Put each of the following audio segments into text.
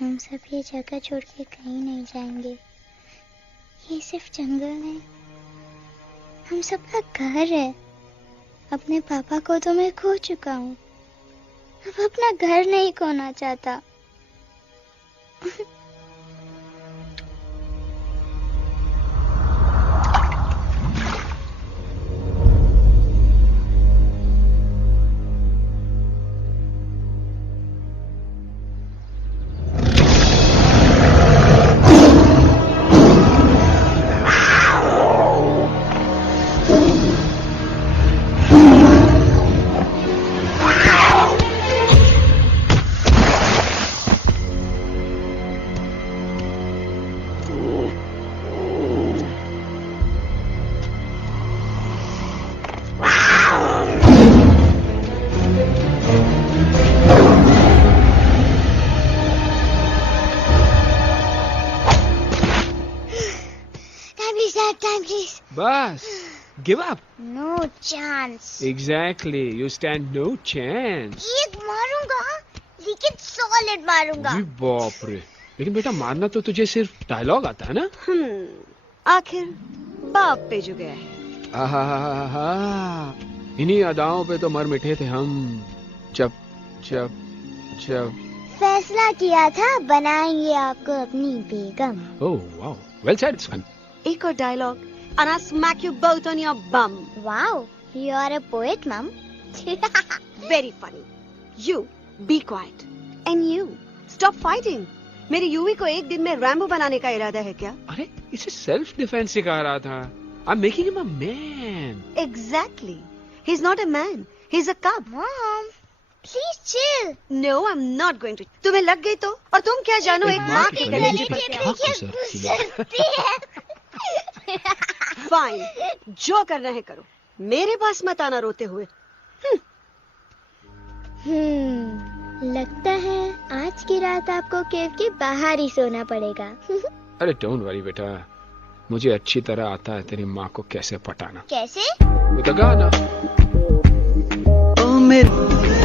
हम सब ये जगह छोड़ के कहीं नहीं जाएंगे। ये सिर्फ जंगल है, हम सबका घर है। अपने पापा को तो मैं खो चुका हूँ, अब अपना घर नहीं खोना चाहता। Time, please. बस give up. No chance. Exactly, you stand no chance. एक मारूंगा, लेकिन सॉलिड मारूंगा। जी बाप रे, लेकिन बेटा मारना तो तुझे सिर्फ डायलॉग आता है ना? आखिर बाप पे जो गया है। आहा, इन्हीं अदाओं पे तो मर मिटे थे हम जब जब जब फैसला किया था बनाएंगे आपको अपनी बेगम। Oh wow, well said, it's fun. एक और dialogue and I'll smack you both on your bum. Wow, you are a poet, Mom. Very funny. You be quiet and you stop fighting. मेरी यूवी को एक दिन में Rambo बनाने का इरादा है क्या? अरे इसे सेल्फ डिफेंस सिखा रहा था। I'm making him a man. Exactly. He's not a man. He's a cub. Mom, please chill. No, I'm not going to. तुम्हें लग गई तो? और तुम क्या जानो एक माँ के कलेजे पर क्या? फाइन, जो करना है करो, मेरे पास मत आना रोते हुए। लगता है आज की रात आपको केव के बाहर ही सोना पड़ेगा। अरे डोंट वरी बेटा, मुझे अच्छी तरह आता है तेरी माँ को कैसे पटाना। कैसे? With a गाना। ओ मेरे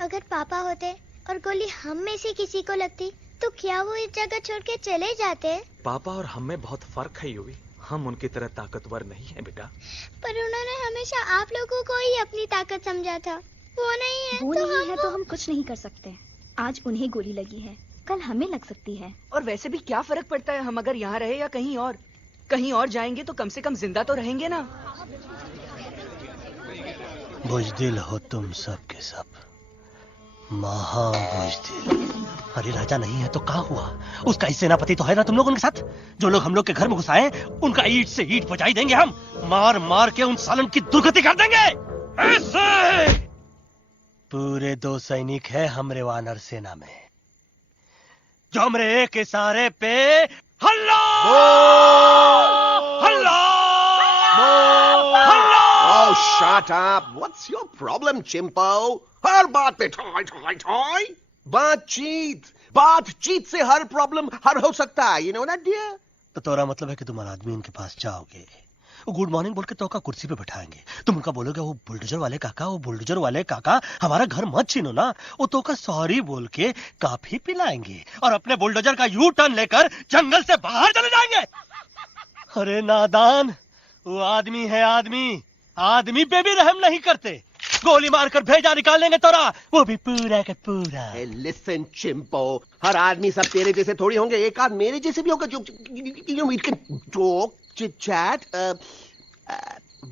अगर पापा होते और गोली हम में से किसी को लगती तो क्या वो इस जगह छोड़ के चले जाते? पापा और हम में बहुत फर्क है यूवी। हम उनकी तरह ताकतवर नहीं है बेटा। पर उन्होंने हमेशा आप लोगों को ही अपनी ताकत समझा था। वो नहीं है वो तो नहीं है तो हम कुछ नहीं कर सकते। आज उन्हें गोली लगी है, कल हमें लग सकती है। और वैसे भी क्या फर्क पड़ता है, हम अगर यहाँ रहे या कहीं और? कहीं और जाएंगे तो कम से कम जिंदा तो रहेंगे ना। बुज़दिल हो तुम सब के सब, महाबुज़दिल। अरे राजा नहीं है तो क्या हुआ? उसका ही सेनापति तो है ना तुम लोगों के साथ। जो लोग हम लोग के घर में घुस आए उनका ईंट से ईंट बजाई देंगे हम। मार मार के उन सालन की दुर्गति कर देंगे ऐसे। पूरे 2 सैनिक है हमरे वानर सेना में जो हमरे एक इशारे पे हल्ला हल्ला हल्ला। Oh, shut up! What's your problem, Chimpo? हर बात पे ठोय ठोय ठोय। बातचीत से हर प्रॉब्लम हल हो सकता है। You know that, dear? तो तोरा मतलब है कि तुम आदमी उनके पास जाओगे, गुड मॉर्निंग बोल के तोका कुर्सी पे बैठाएंगे, तुम उनका बोलोगे वो बुलडोजर वाले काका हमारा घर मत छीनो ना। वो तोका सॉरी बोल के काफी पिलाएंगे और अपने बुलडोजर का यू टर्न लेकर जंगल से बाहर चले जाएंगे। अरे नादान, वो आदमी है आदमी पे भी रहम नहीं करते। गोली मारकर भेजा निकाल लेंगे तोरा, वो भी पूरा का पूरा। Hey, listen, Chimpo. हर आदमी सब तेरे जैसे थोड़ी होंगे, एक आध मेरे जैसे भी होगा जो we can talk, chit chat,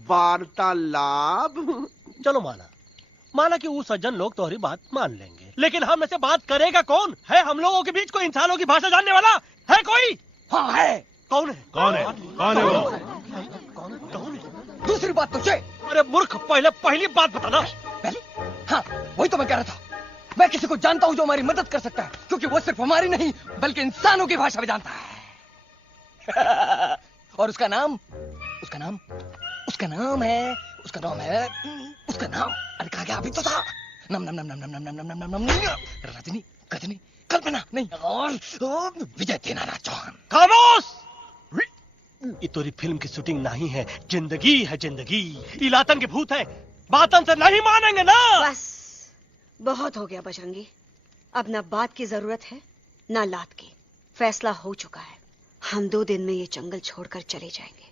वार्तालाप। चलो माना कि वो सज्जन लोग तुम्हारी बात मान लेंगे, लेकिन हम में से बात करेगा कौन? है हम लोगों के बीच कोई इंसानों की भाषा जानने वाला है कोई? हाँ है। कौन है वो? दूसरी बात तुझे। अरे मूर्ख, पहली बात बताना। पहले? हाँ, वही तो मैं कह रहा था। मैं किसी को जानता हूँ जो हमारी मदद कर सकता है, क्योंकि वो सिर्फ हमारी नहीं बल्कि इंसानों की भाषा भी जानता है। और उसका नाम है अरे कहा गया अभी तो था। नम रजनी गजनी कल्पना नहीं और विजय देनाराज चौहान। खामोश! ये तोरी फिल्म की शूटिंग नहीं है, जिंदगी है जिंदगी। इलातन के भूत है, बातन से नहीं मानेंगे ना। बस बहुत हो गया बजरंगी। अब ना बात की जरूरत है ना लात की। फैसला हो चुका है, हम 2 दिन में ये जंगल छोड़कर चले जाएंगे।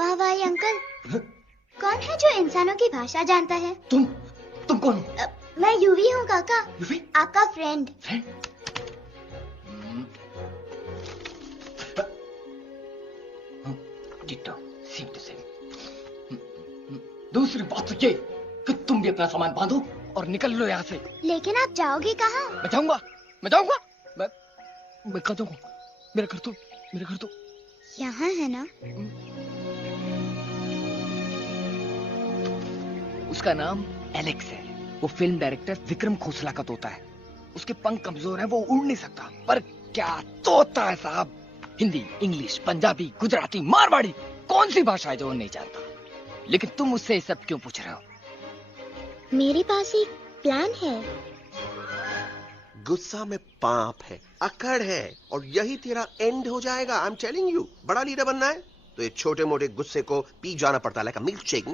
हवाई अंकल, कौन है जो इंसानों की भाषा जानता है? तुम कौन हो? मैं यूवी हूँ काका, यूवी? आपका फ्रेंड। दूसरी बात तो ये कि तुम भी अपना सामान बांधो और निकल लो यहाँ से। लेकिन आप जाओगे कहाँ? मैं जाऊंगा मैं कहाँ जाऊंगा? मेरा घर तो यहाँ है ना। उसका नाम एलेक्स है। वो फिल्म डायरेक्टर विक्रम खोसला का तोता है। उसके पंख कमजोर हैं, वो उड़ नहीं सकता, पर क्या तोता है साहब। हिंदी, इंग्लिश, पंजाबी, गुजराती, मारवाड़ी, कौन सी भाषा है जो वो नहीं जानता। लेकिन तुम उससे ये सब क्यों पूछ रहे हो? मेरे पास एक प्लान है। गुस्सा में पाप है, अकड़ है, और यही तेरा एंड हो जाएगा। आई एम टेलिंग यू। बड़ा लीडर बनना है तो ये छोटे मोटे गुस्से को पी जाना पड़ता है, लाइक अ मिल्क शेक।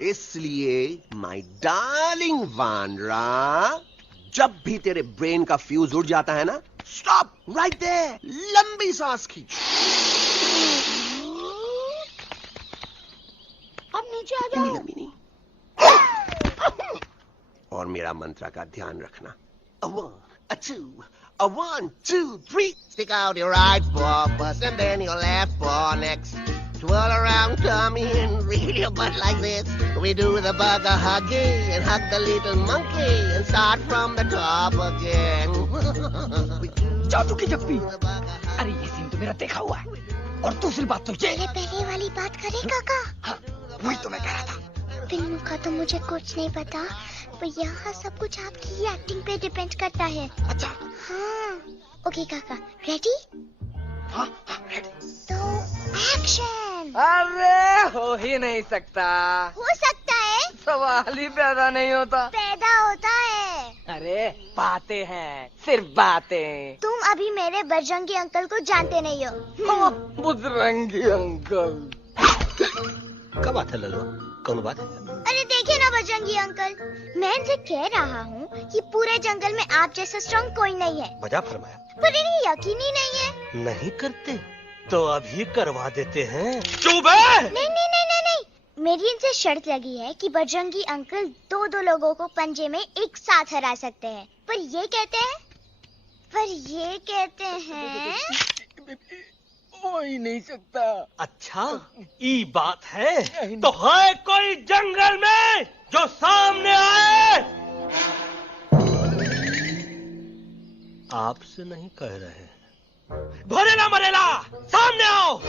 इसलिए माय डार्लिंग वानरा, जब भी तेरे ब्रेन का फ्यूज उड़ जाता है ना, स्टॉप राइट देयर, लंबी सांस खींच। अब नीचे आ जाओ। लंबी नहीं। और मेरा मंत्र का ध्यान रखना। A 1, a 2, a 1, 2, 3. Stick out your right paw first and then your left paw next. Twirl around, tummy and reel your butt like this. We do the bugger hugging and hug the little monkey and start from the top again. जादू की जप्पी। अरे ये scene तो मेरा देखा हुआ है। और दूसरी बात तो ये। पहले वाली बात करें काका। हाँ, वही तो मैं कह रहा था। फिल्म का तो मुझे कुछ नहीं पता, पर यहाँ सब कुछ आपकी ही एक्टिंग पे डिपेंड करता है। अच्छा। हाँ। ओके काका, रेडी? हाँ रेडी। तो एक्शन। अरे हो ही नहीं सकता। हो सकता है। सवाल ही पैदा नहीं होता। पैदा होता है। अरे बातें हैं, सिर्फ बातें। तुम अभी मेरे बजरंगी अंकल को जानते नहीं हो। बजरंगी अंकल। क्या बात है लल्लू, कौन बात है? अरे देखिए ना बजरंगी अंकल, मैं इनसे कह रहा हूँ कि पूरे जंगल में आप जैसा स्ट्रॉन्ग कोई नहीं है। बजा फरमाया। पर इन्हें यकीन ही नहीं है। नहीं करते तो अभी करवा देते हैं। चुप है। नहीं नहीं नहीं नहीं नहीं, मेरी इनसे शर्त लगी है कि बजरंगी अंकल दो लोगों को पंजे में एक साथ हरा सकते हैं। पर ये कहते हैं हो ही नहीं सकता। अच्छा ये बात है तो है कोई जंगल में जो सामने आए? आपसे नहीं कह रहे, भरेला मरेला सामने आओ।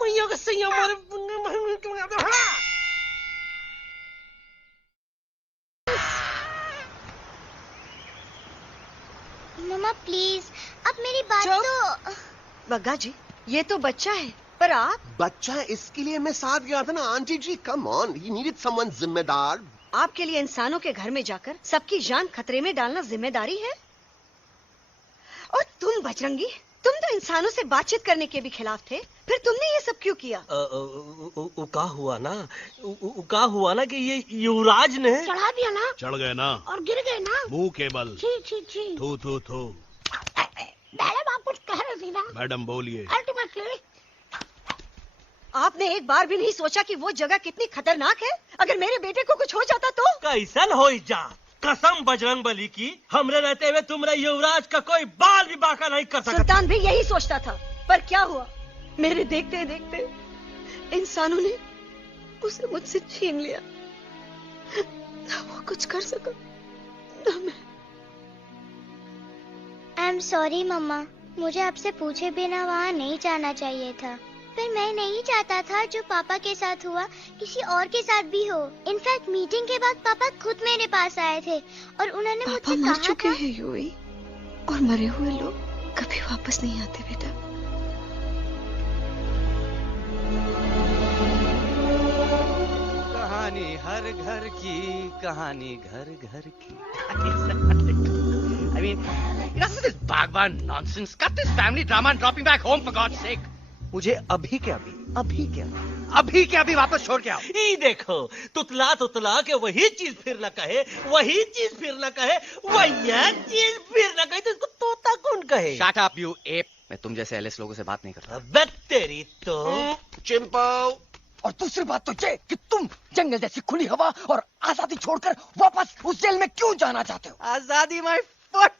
मैया का सैया मारे। मम्मा प्लीज, अब मेरी बात तो। बग्गा जी, ये तो बच्चा है, पर आप? बच्चा है इसके लिए मैं साथ गया था ना aunty ji. Come on, he needed someone जिम्मेदार। आपके लिए इंसानों के घर में जाकर सबकी जान खतरे में डालना जिम्मेदारी है? और तुम बजरंगी, तुम तो इंसानों से बातचीत करने के भी खिलाफ थे, फिर तुमने ये सब क्यों किया? का हुआ ना कि ये युवराज ने चढ़ा दिया ना, चढ़ गए ना और गिर गए ना, मुंह के बल। छी। थू। मैडम आप कुछ कह रही थी ना? मैडम बोलिए। अल्टीमेटली आपने एक बार भी नहीं सोचा कि वो जगह कितनी खतरनाक है? अगर मेरे बेटे को कुछ हो जाता तो? कैसन हो जा, कसम बजरंग बली की, हमरे रहते हुए तुमरे युवराज का कोई बाल भी बाका नहीं कर सकता। सुल्तान भी यही सोचता था, पर क्या हुआ? मेरे देखते देखते इंसानों ने उसे मुझसे छीन लिया। ना वो कुछ कर सका, ना मैं। आई एम सॉरी मम्मा, मुझे आपसे पूछे बिना वहाँ नहीं जाना चाहिए था। पर मैं नहीं चाहता था जो पापा के साथ हुआ किसी और के साथ भी हो। इनफैक्ट मीटिंग के बाद पापा खुद मेरे पास आए थे और उन्होंने मुझसे कहा मर चुके हैं यूई, और मरे हुए लोग कभी वापस नहीं आते बेटा। कहानी हर घर की, कहानी घर घर की। I mean, enough of this Bhagwan nonsense. Cut this family drama and drop me back home for God's sake. मुझे अभी के अभी वापस छोड़ के आओ। ये देखो, तुतला के वही चीज फिर न कहे, वही चीज फिर न कहे, वही चीज फिर न कहे, तो इसको तोता कौन कहे? Shut up, you ape. मैं तुम जैसे एलिस लोगों से बात नहीं करता। अबे तेरी तो। चिंपो। और दूसरी बात तो ये कि तुम जंगल जैसी खुली हवा और आजादी छोड़कर वापस उस जेल में क्यों जाना चाहते हो? आजादी my foot.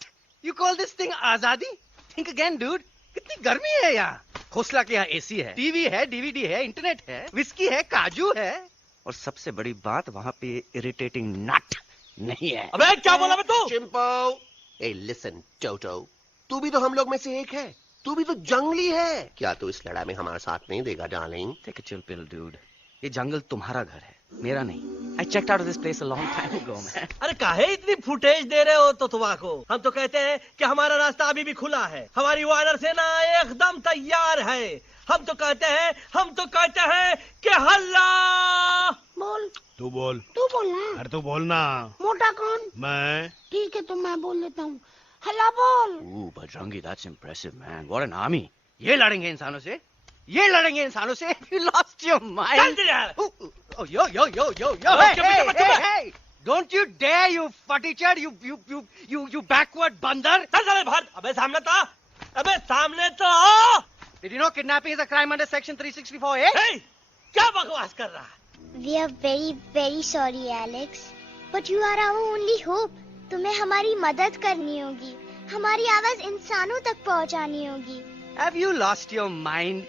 You call this thing आजादी? Think again, dude. कितनी गर्मी है यहाँ। खोसला के यहाँ एसी है, टीवी है, डीवीडी है, इंटरनेट है, विस्की है, काजू है, और सबसे बड़ी बात वहाँ पे इरिटेटिंग नट नहीं है। अबे क्या बोला मैं तू? चिंपो। ए लिसन टोटो, तू भी तो हम लोग में से एक है, तू भी तो जंगली है। क्या तू इस लड़ाई में हमारा साथ नहीं देगा darling? Take a chill pill, dude. ये जंगल तुम्हारा घर है, मेरा नहीं। I checked out of this place a long time ago, man. अरे काहे इतनी फुटेज दे रहे हो तुतवा को? हम तो कहते हैं कि हमारा रास्ता अभी भी खुला है, हमारी वानर सेना एकदम तैयार है। हम तो कहते हैं कि हल्ला। बोल। तू बोल। तू बोलना। अरे तू बोलना। मोटा कौन? मैं। ठीक है तो मैं बोल लेता हूँ। हल्ला बोल। Ooh, Bajrangi, that's impressive, man. What an army. ये लड़ेंगे इंसानों से? You lost your mind. Oh, yo. Hey. Don't you dare, you fatty-chad, you backward बंदर. चल बाहर। अबे सामने तो आओ। Did you know kidnapping is a crime under section 364A? Hey, क्या बकवास कर रहा है? We are very very sorry Alex, but you are our only hope. तुम्हें हमारी मदद करनी होगी, हमारी आवाज इंसानों तक पहुंचानी होगी। Have you lost your mind?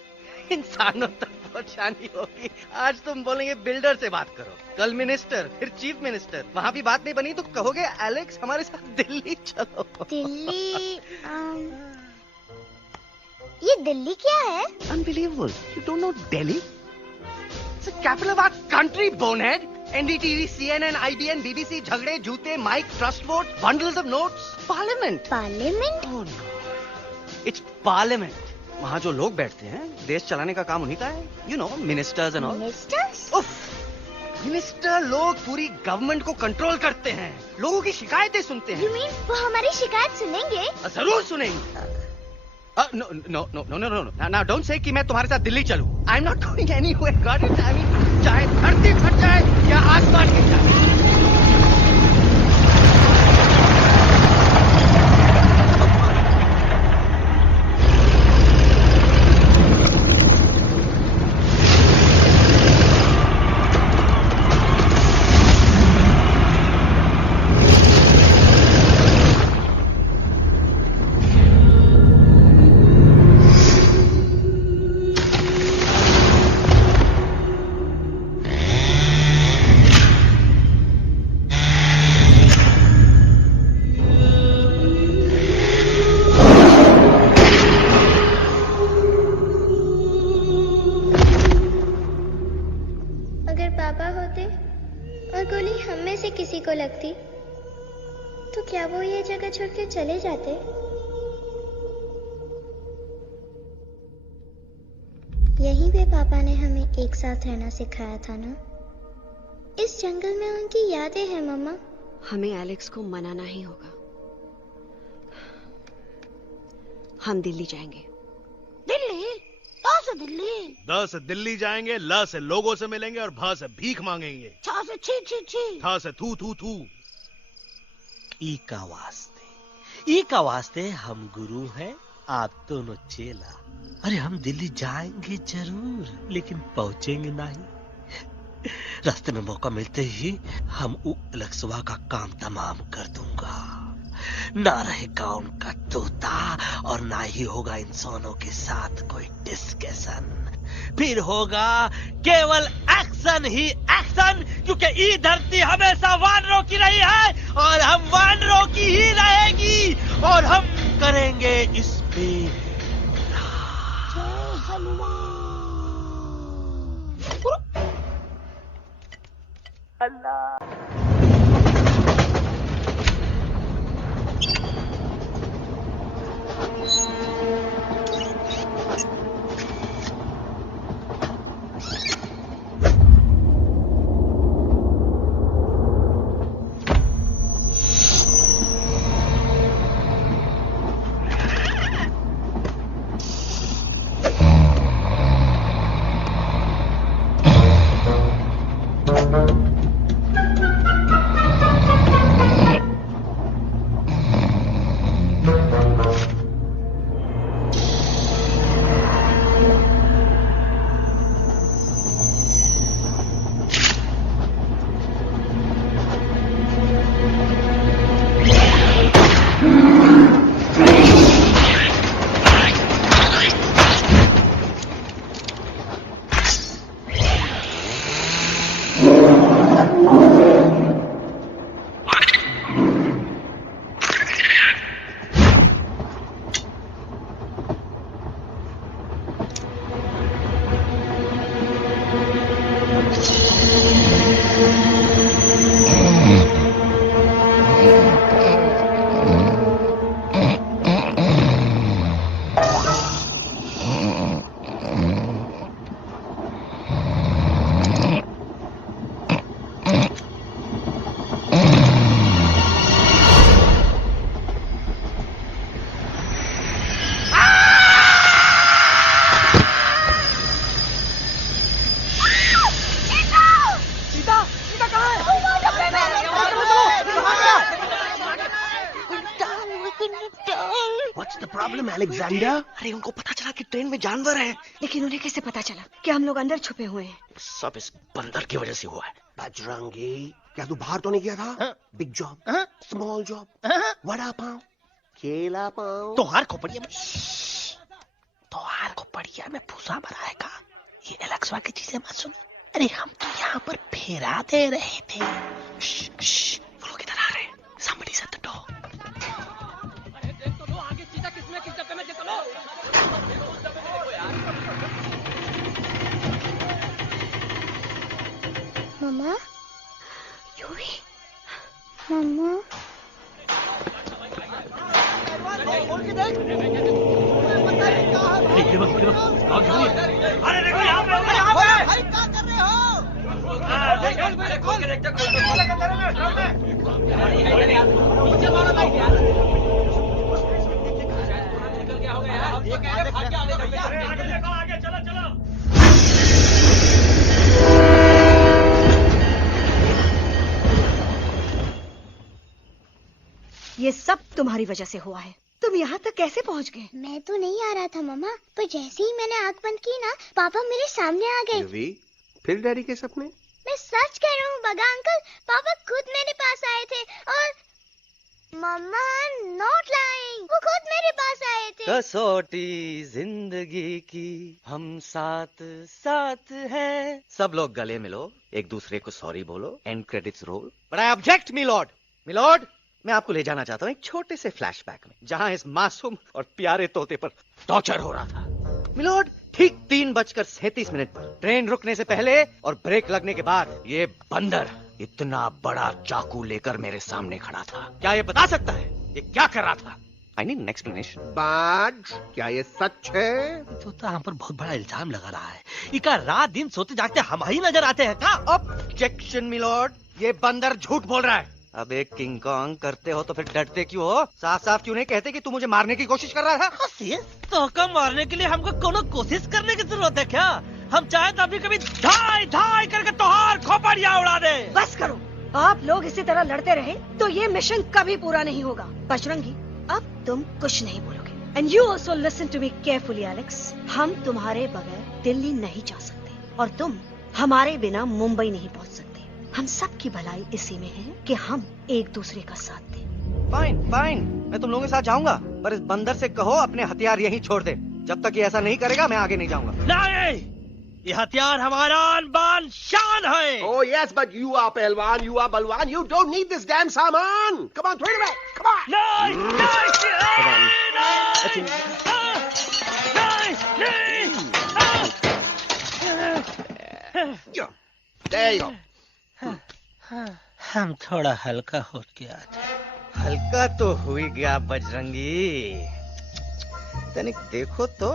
इंसानों तक पहुंचानी होगी। आज तुम बोलेंगे बिल्डर से बात करो, कल मिनिस्टर, फिर चीफ मिनिस्टर, वहाँ भी बात नहीं बनी तो कहोगे एलेक्स हमारे साथ दिल्ली चलो। दिल्ली ये दिल्ली क्या है? Unbelievable. You don't know Delhi? It's the capital of our country, bonehead. NDTV, CNN, IBN, BBC, झगड़े, जूते, mike, trust vote, bundles of notes, parliament. Parliament? Oh no. It's parliament. वहाँ जो लोग बैठते हैं, देश चलाने का काम उन्हीं का है. You know, ministers and all. Ministers? उफ! मिनिस्टर लोग पूरी गवर्नमेंट को कंट्रोल करते हैं. लोगों की शिकायतें सुनते हैं. You mean वो हमारी शिकायत सुनेंगे? जरूर सुनेंगे. No. Now don't say कि मैं तुम्हारे साथ दिल्ली चलूं. I'm not going anywhere. God it. I mean, चाहे धरती फट जाए या आसमान गिर जाए. अगर पापा होते और गोली हम में से किसी को लगती तो क्या वो ये जगह छोड़ के चले जाते? यहीं पे पापा ने हमें एक साथ रहना सिखाया था ना? इस जंगल में उनकी यादें हैं मम्मा. हमें एलेक्स को मनाना ही होगा. हम दिल्ली जाएंगे. दिल्ली? कहाँ से दिल्ली? द से दिल्ली जाएंगे, ल से लोगों से मिलेंगे और भ से भीख मांगेंगे. छ से छी छी छी. थ से थू थू थू. ई का वास्ते हम गुरु हैं, आप दोनों चेला. अरे हम दिल्ली जाएंगे जरूर, लेकिन पहुंचेंगे नहीं. रास्ते में मौका मिलते ही हम अलक्सवा का काम तमाम कर दूंगा. ना रहेगा उनका तोता और ना ही होगा इंसानों के साथ कोई डिस्कशन. फिर होगा केवल एक्शन ही एक्शन, क्योंकि ये धरती हमेशा वानरों की रही है और हम वानरों की ही रहेगी और हम करेंगे इस पे अलेक्जेंडर? अरे उनको पता चला कि ट्रेन में जानवर है. लेकिन उन्हें कैसे पता चला कि हम लोग अंदर छुपे हुए हैं? सब इस बंदर की वजह से हुआ है. बजरंगी, क्या तू बाहर तो नहीं गया था? Big job, small job, vada pav, केला पाव. तोहार खोपड़िया में भूसा भराएगा. ये एलेक्सवा की चीजें मत सुनो. अरे हम तो यहाँ पर फेरा दे रहे थे. वो लोग इधर आ रहे हैं. Somebody's at the door. अरे देख तो लो आगे सीधा किसमें किस डब्बे में चलो. अरे देखो यहाँ पे भाई क्या कर रहे हो? ये सब तुम्हारी वजह से हुआ है। तुम यहाँ तक कैसे पहुँच गए? मैं तो नहीं आ रहा था मम्मा, पर जैसे ही मैंने आंख बंद की ना, पापा मेरे सामने आ गए। युवी, फिर डैडी के सपने? मैं सच कह रहा हूँ बगा अंकल, पापा खुद मेरे पास आए थे और मम्मा नॉट लाइंग, वो खुद मेरे पास आए थे। कसौटी जिंदगी की हम साथ साथ हैं। सब लोग गले मिलो, एक दूसरे को सॉरी बोलो, and credits roll. But I object milord. Milord, मैं आपको ले जाना चाहता हूँ एक छोटे से फ्लैशबैक में, जहाँ इस मासूम और प्यारे तोते पर टॉर्चर हो रहा था। मिलॉर्ड, ठीक 3:37 पर ट्रेन रुकने से पहले और ब्रेक लगने के बाद ये बंदर इतना बड़ा चाकू लेकर मेरे सामने खड़ा था। क्या ये बता सकता है ये क्या कर रहा था? I need an explanation. बाज, क्या ये सच है? तोता हम पर बहुत बड़ा इल्जाम लगा रहा है। इका रात दिन सोते जागते हम ही नजर आते हैं क्या? ऑब्जेक्शन मिलॉर्ड, ये बंदर झूठ बोल रहा है। अब एक किंग कॉन्ग करते हो तो फिर डरते क्यों हो? साफ साफ क्यों नहीं कहते कि तू मुझे मारने की कोशिश कर रहा था? तो कम मारने के लिए हमको कोनो कोशिश करने की जरूरत है क्या? हम चाहे तो अभी कभी धाई धाई करके तोहार खोपड़िया उड़ा दे। बस करो, आप लोग इसी तरह लड़ते रहे तो ये मिशन कभी पूरा नहीं होगा। बजरंगी, अब तुम कुछ नहीं बोलोगे। And you also listen to me carefully Alex. हम तुम्हारे बगैर दिल्ली नहीं जा सकते और तुम हमारे बिना मुंबई नहीं पहुंच सकते। हम सब की भलाई इसी में है कि हम एक दूसरे का साथ दें। फाइन फाइन, मैं तुम लोगों के साथ जाऊंगा, पर इस बंदर से कहो अपने हथियार यहीं छोड़ दे। जब तक ये ऐसा नहीं करेगा मैं आगे नहीं जाऊंगा। नहीं, ये हथियार हमारा आन-बान शान है। Oh yes, but you are पहलवान, you are बलवान, you don't need this damn सामान. Come on, throw it away. Come on. There you go. हम थोड़ा हल्का हो गया था। हल्का तो हुई गया बजरंगी, तनिक देखो तो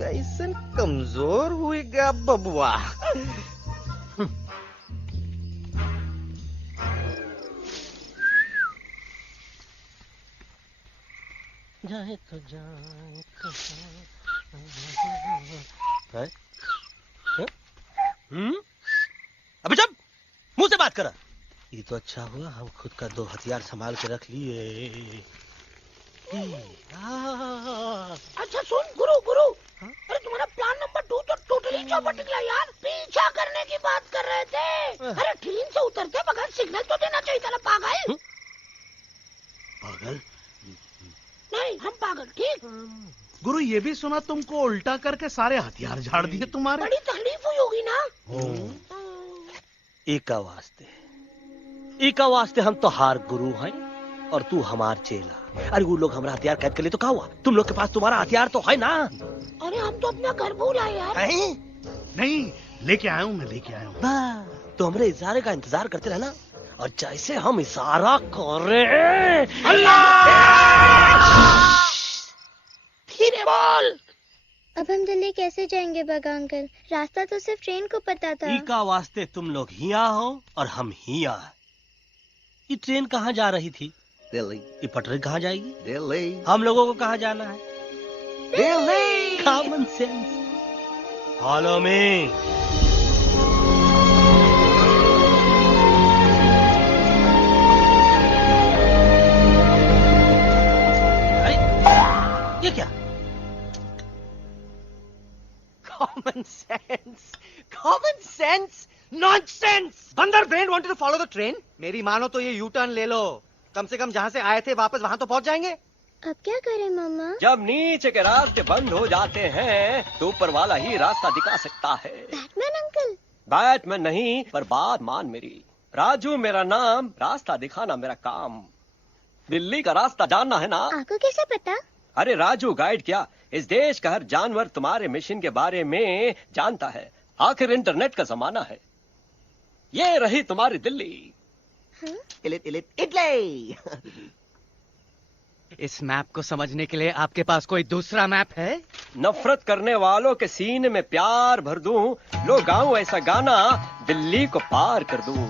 कैसन कमजोर हुई गया बबुआ। जाए तो जाए अबे जब मुंह से बात करा। ये तो अच्छा हुआ हम खुद का 2 हथियार संभाल के रख लिए। अच्छा सुन गुरु गुरु, अरे तुम्हारा प्लान नंबर 2 तो टोटली चौपट निकला यार। पीछा करने की बात कर रहे थे। अरे ट्रेन से उतरते बगैर सिग्नल तो देना चाहिए था ना पागल। पागल नहीं, हम पागल, ठीक। गुरु, ये भी सुना तुमको उल्टा करके सारे हथियार झाड़ दिए तुम्हारे। बड़ी तकलीफ हुई होगी ना। एका वास्ते हम तो हार गुरु हैं और तू हमार चेला। अरे वो लोग हमारा हथियार कैद कर ले तो क्या हुआ? तुम लोग के पास तुम्हारा हथियार तो है ना। अरे हम तो अपना घर भूल आए यार। नहीं, लेके आया हूँ, मैं लेके आया हूँ। तो हमारे इशारे का इंतजार करते रहना, और जैसे हम इशारा कर रहे अल्लाह धीरे बोल। अब हम दिल्ली कैसे जाएंगे बगा अंकल? रास्ता तो सिर्फ ट्रेन को पता था। का वास्ते तुम लोग हिया हो और हम हिया। ये ट्रेन कहाँ जा रही थी? दिल्ली। ये पटरी कहाँ जाएगी? दिल्ली। हम लोगों को कहाँ जाना है? Delhi. Common sense. Follow me. ये क्या? Common sense, nonsense. बंदर brain wanted to follow the train. मेरी मानो तो ये U-turn ले लो। कम से कम जहाँ से आए थे वापस वहाँ तो पहुँच जाएंगे। अब क्या करें मामा? जब नीचे के रास्ते बंद हो जाते हैं तो ऊपर वाला ही रास्ता दिखा सकता है। Batman uncle? बैटमैन नहीं, पर बात मान मेरी। राजू मेरा नाम, रास्ता दिखाना मेरा काम। दिल्ली का रास्ता जानना है ना? आपको कैसे पता? अरे राजू गाइड क्या, इस देश का हर जानवर तुम्हारे मिशन के बारे में जानता है। आखिर इंटरनेट का जमाना है। ये रही तुम्हारी दिल्ली। इलिट इलिट इटली। इस मैप को समझने के लिए आपके पास कोई दूसरा मैप है? नफरत करने वालों के सीने में प्यार भर दूं, लो गाऊं ऐसा गाना, दिल्ली को पार कर दूं।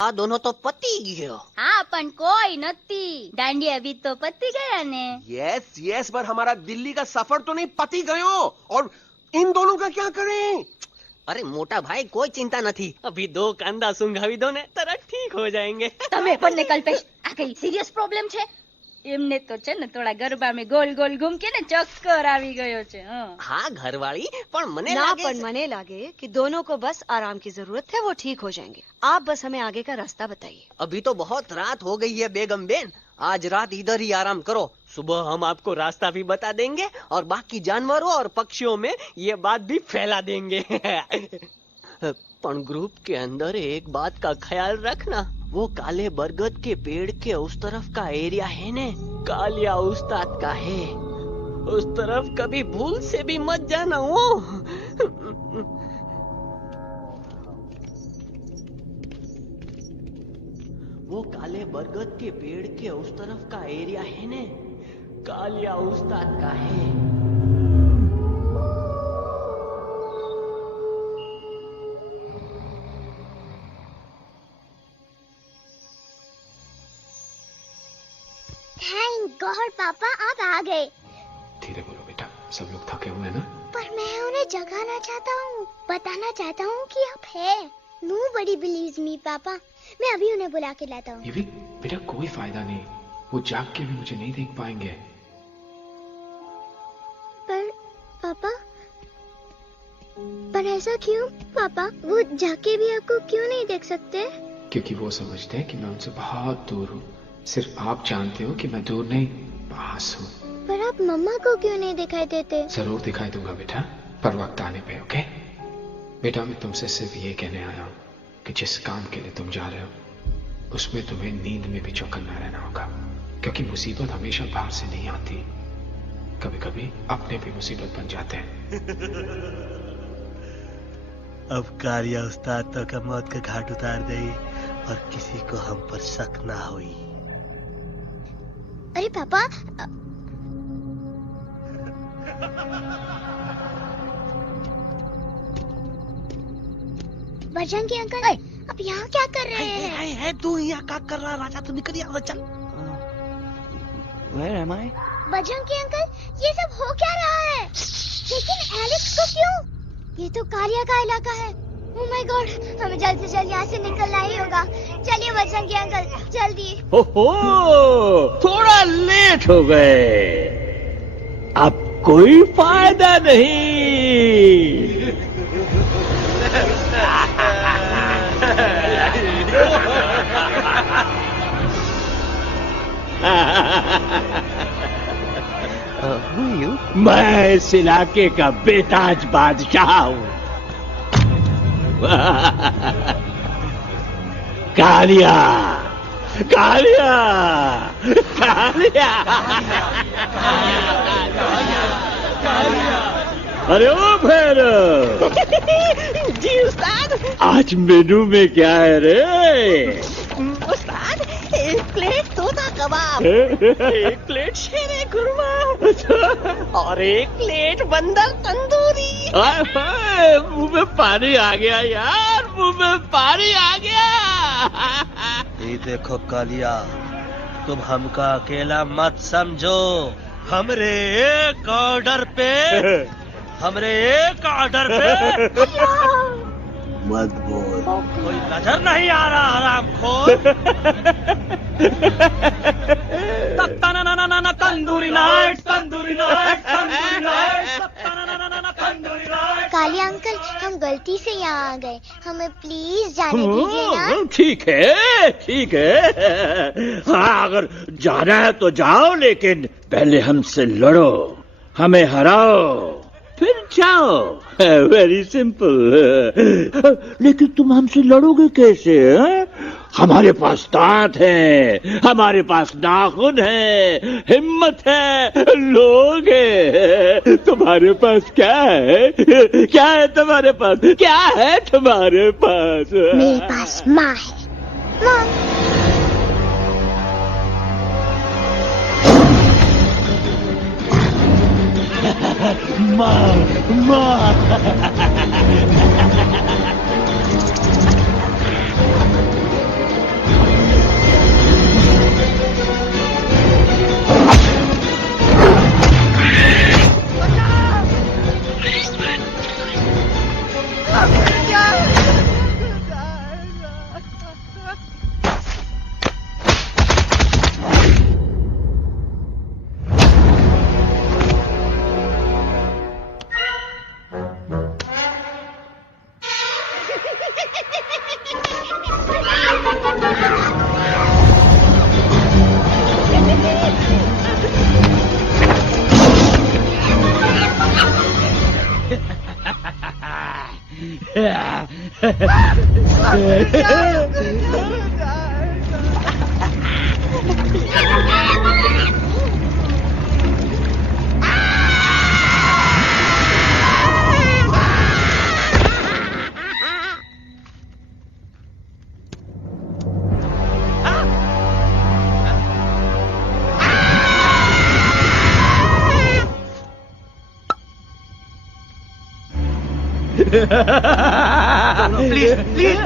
आ दोनों तो पति गयो। हाँ पण कोई नती, दांडिया भी तो पति गया ने। यस यस, पर हमारा दिल्ली का सफर तो नहीं पति गयो, और इन दोनों का क्या करें? अरे मोटा भाई कोई चिंता नहीं, अभी 2 कांदा सुंघावी दो ने तरह ठीक हो जाएंगे। તમે પણ ને કલ્પેશ આ કઈ સિરિયસ પ્રોબ્લેમ છે? એમને તો છે ને થોડા ગરબામાં ગોલ ગોલ ઘૂમ કે ને ચક્કર આવી ગયો છે। हाँ घरवाली, पर मने ना लागे पर मने लागे कि दोनों को बस आराम की जरूरत है, वो ठीक हो जाएंगे। आप बस हमें आगे का रास्ता बताइए। अभी तो बहुत रात हो गई है बेगम बेन, आज रात इधर ही आराम करो, सुबह हम आपको रास्ता भी बता देंगे और बाकी जानवरों और पक्षियों में ये बात भी फैला देंगे। पर ग्रुप के अंदर एक बात का ख्याल रखना, वो काले बरगद के पेड़ के उस तरफ का एरिया है ने, कालिया उस्ताद का है, उस तरफ कभी भूल से भी मत जाना। वो काले बरगद के पेड़ के उस तरफ का एरिया है ने, कालिया उस्ताद का है। थैंक गॉड पापा आप आ गए। धीरे बोलो बेटा, सब लोग थके हुए हैं ना। पर मैं उन्हें जगाना चाहता हूँ, बताना चाहता हूँ कि आप है। Nobody believes me पापा, मैं अभी उन्हें बुला के लाता हूँ। ये भी बेटा कोई फायदा नहीं, वो जाग के भी मुझे नहीं देख पाएंगे। पर पापा, पर ऐसा क्यों पापा? वो जाके भी आपको क्यों नहीं देख सकते? क्योंकि वो समझते हैं कि मैं उनसे बहुत दूर हूँ। सिर्फ आप जानते हो कि मैं दूर नहीं, पास हूँ। पर आप मम्मा को क्यों नहीं दिखाई देते? जरूर दिखाई दूंगा बेटा, पर वक्त आने पे। ओके बेटा, मैं तुमसे सिर्फ ये कहने आया हूँ कि जिस काम के लिए तुम जा रहे हो उसमें तुम्हें नींद में भी चौकन्ना रहना होगा, क्योंकि मुसीबत हमेशा बाहर से नहीं आती, कभी कभी अपने भी मुसीबत बन जाते हैं। अब कालिया उस्ताद तो का मौत का घाट उतार दे और किसी को हम पर शक ना हुई। अरे पापा, बजरंगी अंकल, अब यहाँ क्या कर रहे हैं? है तू यहाँ क्या कर रहा? राजा तू निकल यहाँ, चल। Where am I? Bajrangi uncle, ये सब हो क्या रहा है? लेकिन एलेक्स को क्यों? ये तो कालिया का इलाका है। ओह माय गॉड, हमें जल्द से जल्द यहाँ से निकलना ही होगा। चलिए बजरंगी अंकल, जल्दी। ओहो, थोड़ा लेट हो गए, अब कोई फायदा नहीं। मैं इस इलाके का बेताज बादशाह हूँ। कालिया, कालिया, कालिया, अरे ओ भैरव। जी उस्ताद। आज मेनू में क्या है रे? उस्ताद, 1 प्लेट तोता कबाब, 1 प्लेट शेरे खुरमा और 1 प्लेट बंदर तंदूरी। मुंह में पानी आ गया यार, मुंह में पानी आ गया। ये देखो कालिया, तुम हमका अकेला मत समझो। हमरे एक ऑर्डर पे मत बोल, कोई नजर नहीं आ रहा हरामखोर। Tandoori night, tandoori night, tandoori night, tandoori night. Kaliya uncle, हम गलती से यहाँ आ गए, हमें प्लीज जाने दीजिए ना। ठीक है, ठीक है। हाँ, अगर जाना है तो जाओ, लेकिन पहले हमसे लड़ो, हमें हराओ, फिर जाओ। Very simple. लेकिन तुम हमसे लड़ोगे कैसे? हमारे पास दांत है, हमारे पास नाखून है, हिम्मत है, लोग है। तुम्हारे पास क्या है? क्या है तुम्हारे पास? क्या है तुम्हारे पास? मेरे पास माँ है। माँ माँ प्लीज प्लीज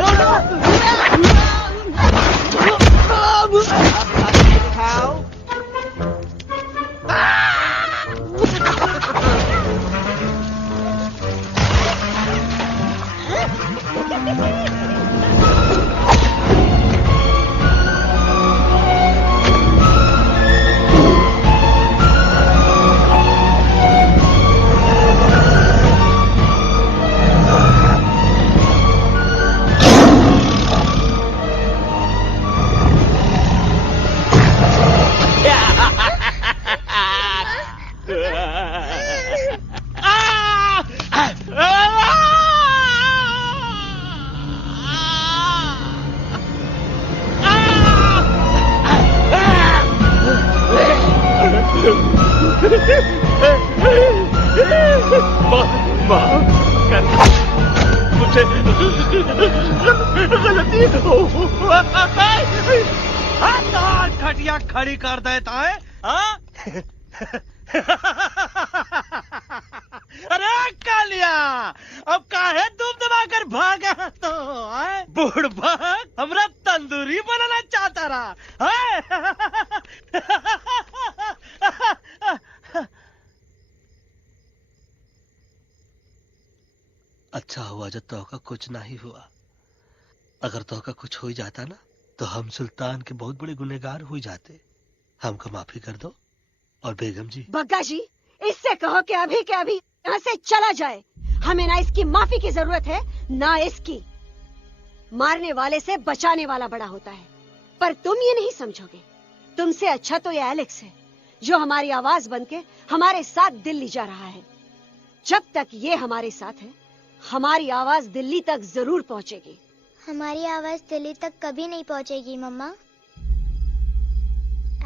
मुझे गलती खटिया खड़ी कर देता है। अरे कालिया, अब काहे तुम दबाकर भागा तो बुढ़बा हमरा तंदूरी बनाना चाहता रहा। अच्छा हुआ जब तोका कुछ नहीं हुआ। अगर तोका कुछ हो जाता ना तो हम सुल्तान के बहुत बड़े गुनहगार हो जाते। हमको माफी कर दो। और बेगम जी, बग्गा जी, इससे कहो कि अभी के अभी यहाँ से चला जाए। हमें ना इसकी माफी की जरूरत है ना इसकी। मारने वाले से बचाने वाला बड़ा होता है, पर तुम ये नहीं समझोगे। तुमसे अच्छा तो ये एलेक्स है जो हमारी आवाज बनके हमारे साथ दिल्ली जा रहा है। जब तक ये हमारे साथ है हमारी आवाज दिल्ली तक जरूर पहुंचेगी। हमारी आवाज दिल्ली तक कभी नहीं पहुंचेगी मम्मा।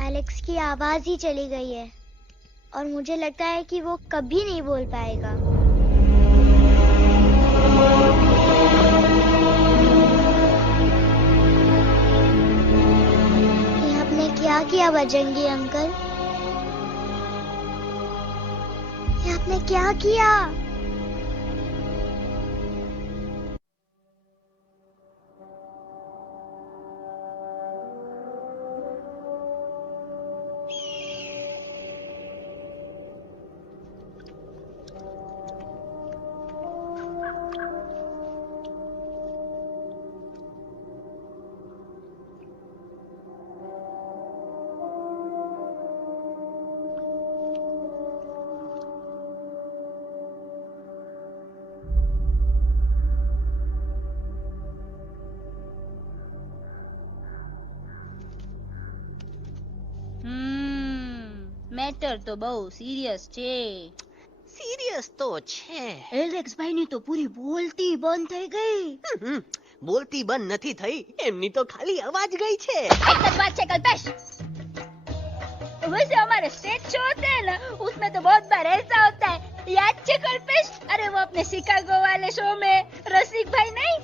एलेक्स की आवाज ही चली गई है और मुझे लगता है कि वो कभी नहीं बोल पाएगा। ये आपने क्या किया बजरंगी अंकल? ये आपने क्या किया? મેટર તો બહુ સિરિયસ છે. सीरियस तो छे. એલેક્સ ભાઈ ની તો પૂરી બોલતી બંધ થઈ ગઈ. બોલતી બંધ નથી થઈ, એમની તો ખાલી અવાજ ગઈ છે. एक सच बात है कल्पेश, वैसे हमारे स्टेज शो होते हैं ना, उसमें तो बहुत बार ऐसा होता है, याद है कल्पेश? अरे वो अपने शिकागो वाले शो में रसिक भाई नहीं?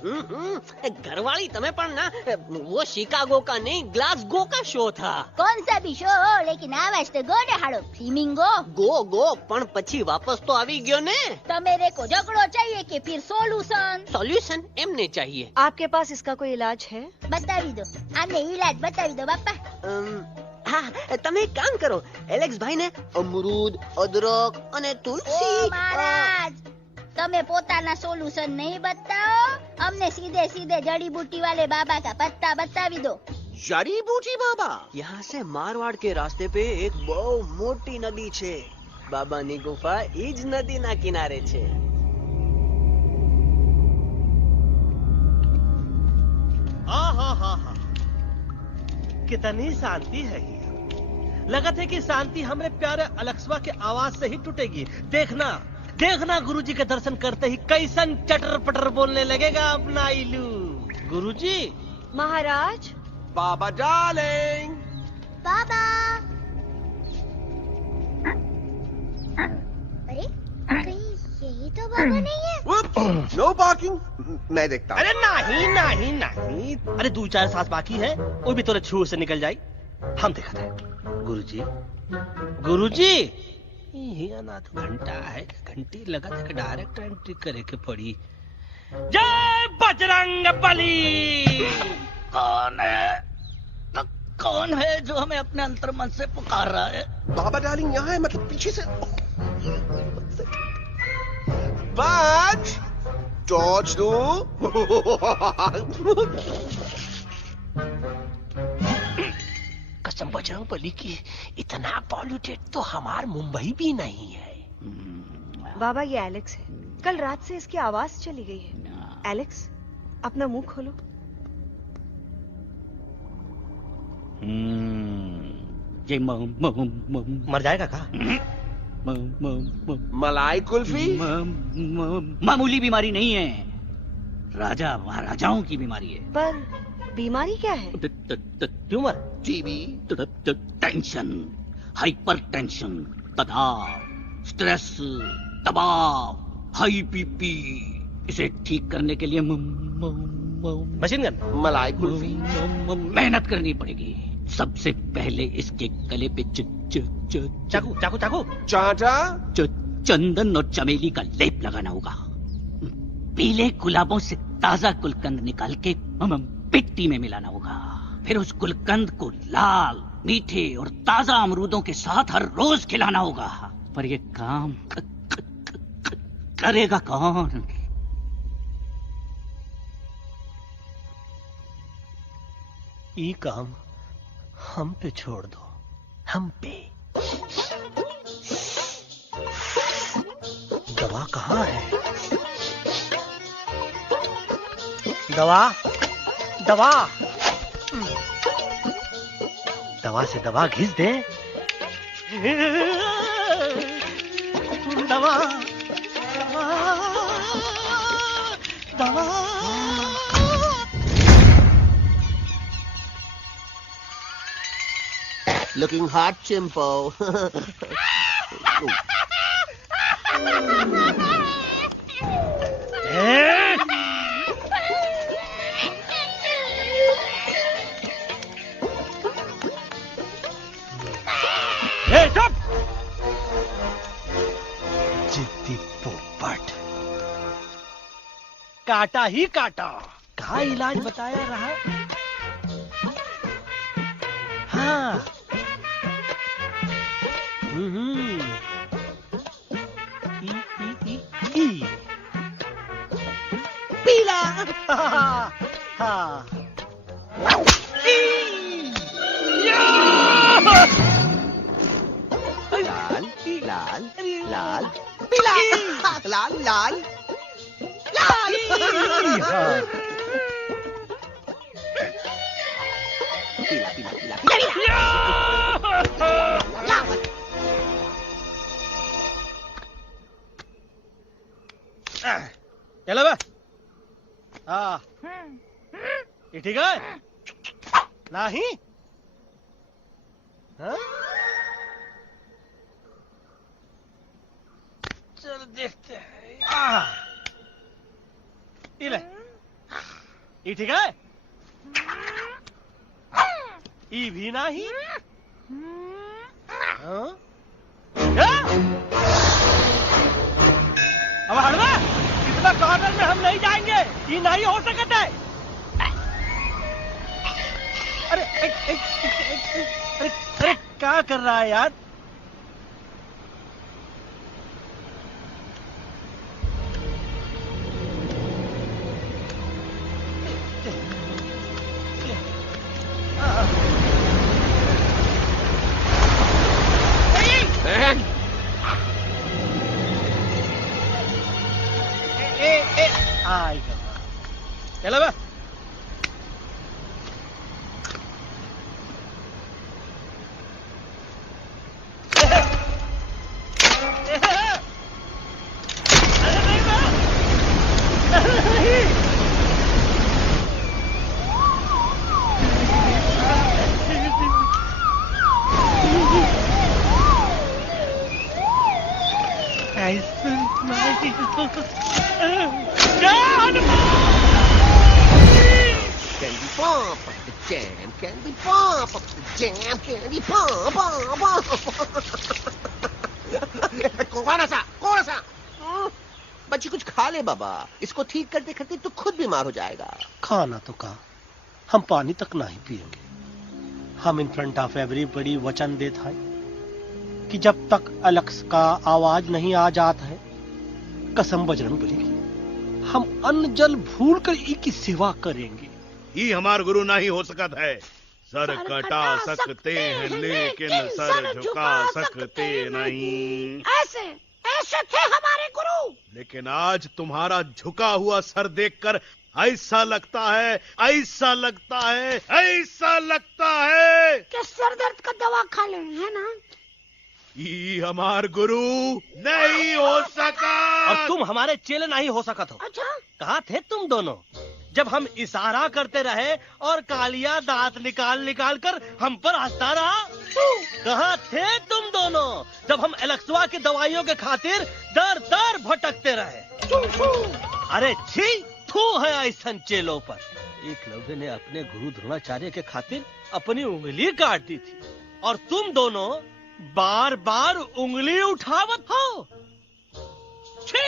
घरवाली તમે પણ ના, वो शिकागो का नहीं ग्लासगो का शो था. कौन सा भी शो हो, लेकिन आवाज तो गो ने हाड़ो, फ्लेमिंगो. गो पण પછી વાપસ તો આવી ગયો ને. तो मेरे को झगड़ो चाहिए कि फिर सोल्यूशन? સોલ્યુશન એમને चाहिए. आपके पास इसका कोई इलाज है? बतावी दो, आने इलाज बतावी दो बापा. હા, તમે એક કામ કરો, એલેક્સ ભાઈ ને અમરૂદ, અદરક અને તુલસી. ओ महाराज, તમે પોતાના સોલ્યુશન नहीं बताओ, हमने सीधे सीधे जड़ी बूटी वाले बाबा का पत्ता बतावी दो. जड़ी बूटी बाबा? यहाँ से मारवाड़ के रास्ते पे एक बहु मोटी नदी छे. बाबानी गुफा ईज नदी ना किनारे छे. हाँ, कितनी शांति है ये. लगा था कि शांति हमरे प्यारे अलक्सवा के आवाज से ही टूटेगी. देखना देखना गुरुजी के दर्शन करते ही कैसन चटर पटर बोलने लगेगा अपना इलू. गुरुजी. महाराज. बाबा डार्लिंग. बाबा. अरे कहीं यही तो बाबा नहीं है? No parking. मैं देखता हूँ. अरे नहीं. अरे 2-4 सांस बाकी है, वो भी तोरे छू से निकल जाए. हम देखा था. गुरुजी ये ना तो घंटा है, घंटी लगा था, डायरेक्ट एंट्री करे के पड़ी. जय बजरंग बली. कौन है जो हमें अपने अंतर मन से पुकार रहा है? बाबा डार्लिंग यहाँ है, मतलब पीछे से. बच टॉर्च दो. कसम बजरंग बली की, इतना पॉल्यूटेड तो हमार मुंबई भी नहीं है. बाबा ये एलेक्स है, कल रात से इसकी आवाज चली गई है. एलेक्स अपना मुंह खोलो. ये मर जाएगा का? मलाई कुल्फी? मामूली बीमारी नहीं है, राजा महाराजाओं की बीमारी है. पर बीमारी क्या है? Tumour, TB, tension, hyper tension, तनाव, स्ट्रेस, दबाव, हाई बीपी. इसे ठीक करने के लिए मशीन गन, मलाई कुल्फी, मेहनत करनी पड़ेगी. सबसे पहले इसके गले पे चाकू चाकू चाकू चाटा, चंदन और चमेली का लेप लगाना होगा. पीले गुलाबों से ताजा गुलकंद निकाल के मिट्टी में मिलाना होगा. फिर उस गुलकंद को लाल, मीठे और ताजा अमरूदों के साथ हर रोज खिलाना होगा. पर ये काम करेगा कौन? ये काम हम पे छोड़ दो. हम पे. दवा कहाँ है? दवा दवा दवा से दवा घिस दे. दवा दवा. Looking hot, Chimpo. जिद्दी पोपट. काटा ही काटा. कहाँ इलाज बताया रहा? हाँ. पीला. हाँ. लाल लाल लाल पीला. लाल लाल लाल. पीला पीला पीला पीला. चलो बा. हाँ. ये ठीक है? नहीं? हाँ? चल देखते हैं। ये ले। ये ठीक है? ये भी नहीं? हाँ? अब हड़वा इतना कॉर्नर में हम नहीं जाएंगे, ये नहीं हो सकता है। अरे अरे क्या कर रहा है यार? आएगा चलो बा Candy pop up the jam, candy pop up the jam, candy pop कौन सा? बच्ची कुछ खा ले बाबा, इसको ठीक करते करते तो खुद बीमार हो जाएगा। खाना तो कहा, हम पानी तक नहीं पिएंगे। हम इन फ्रंट ऑफ एवरीबॉडी वचन देता है कि जब तक एलेक्स का आवाज नहीं आ जाता है, कसम बजरंग बली की, हम अन्न जल भूल कर ई की सेवा करेंगे। ये हमार गुरु नहीं हो सकता है। सर कटा सकते हैं लेकिन सर झुका सकते नहीं। ऐसे ऐसे थे हमारे गुरु। लेकिन आज तुम्हारा झुका हुआ सर देखकर ऐसा लगता है कि सर दर्द का दवा खा ले, है ना? ये हमार गुरु नहीं हो सका। और तुम हमारे चेले नहीं हो सका। तो अच्छा, कहाँ थे तुम दोनों जब हम इशारा करते रहे और कालिया दांत निकाल निकाल कर हम पर हंसता रहा? कहाँ थे तुम दोनों जब हम एलेक्सवा की दवाइयों के खातिर दर दर भटकते रहे? अरे छी, थू है ऐसा चेलों पर। एकलव्य ने अपने गुरु द्रोणाचार्य के खातिर अपनी उंगली काट दी थी और तुम दोनों बार बार उंगली उठावत हो। छी,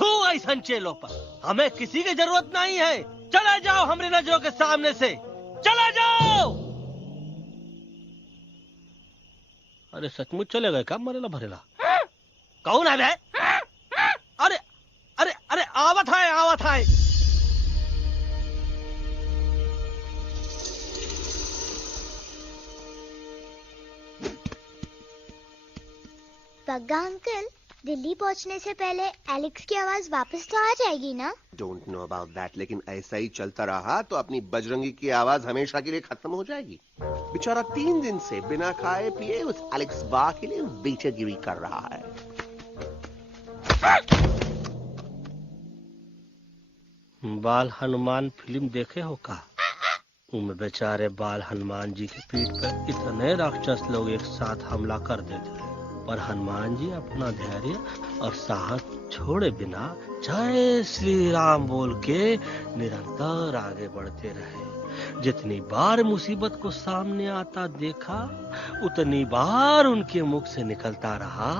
थू ऐसा चेलों पर। हमें किसी की जरूरत नहीं है। चले जाओ हमारी नजरों के सामने से, चले जाओ। अरे सचमुच चले गए क्या? मरेला भरेला कौन है बे? अरे अरे अरे आवत है। पग्गा अंकल, दिल्ली पहुंचने से पहले एलेक्स की आवाज वापस तो आ जाएगी ना? डोंट नो अबाउट दैट, लेकिन ऐसा ही चलता रहा तो अपनी बजरंगी की आवाज हमेशा के लिए खत्म हो जाएगी। बेचारा 3 दिन से बिना खाए पिए उस एलेक्स बा के लिए बेचैगिरी कर रहा है। बाल हनुमान फिल्म देखे हो का? उनमें बेचारे बाल हनुमान जी की पीठ पर इतने राक्षस लोग एक साथ हमला कर देते हैं, पर हनुमान जी अपना धैर्य और साहस छोड़े बिना जय श्री राम बोल के निरंतर आगे बढ़ते रहे। जितनी बार मुसीबत को सामने आता देखा, उतनी बार उनके मुख से निकलता रहा,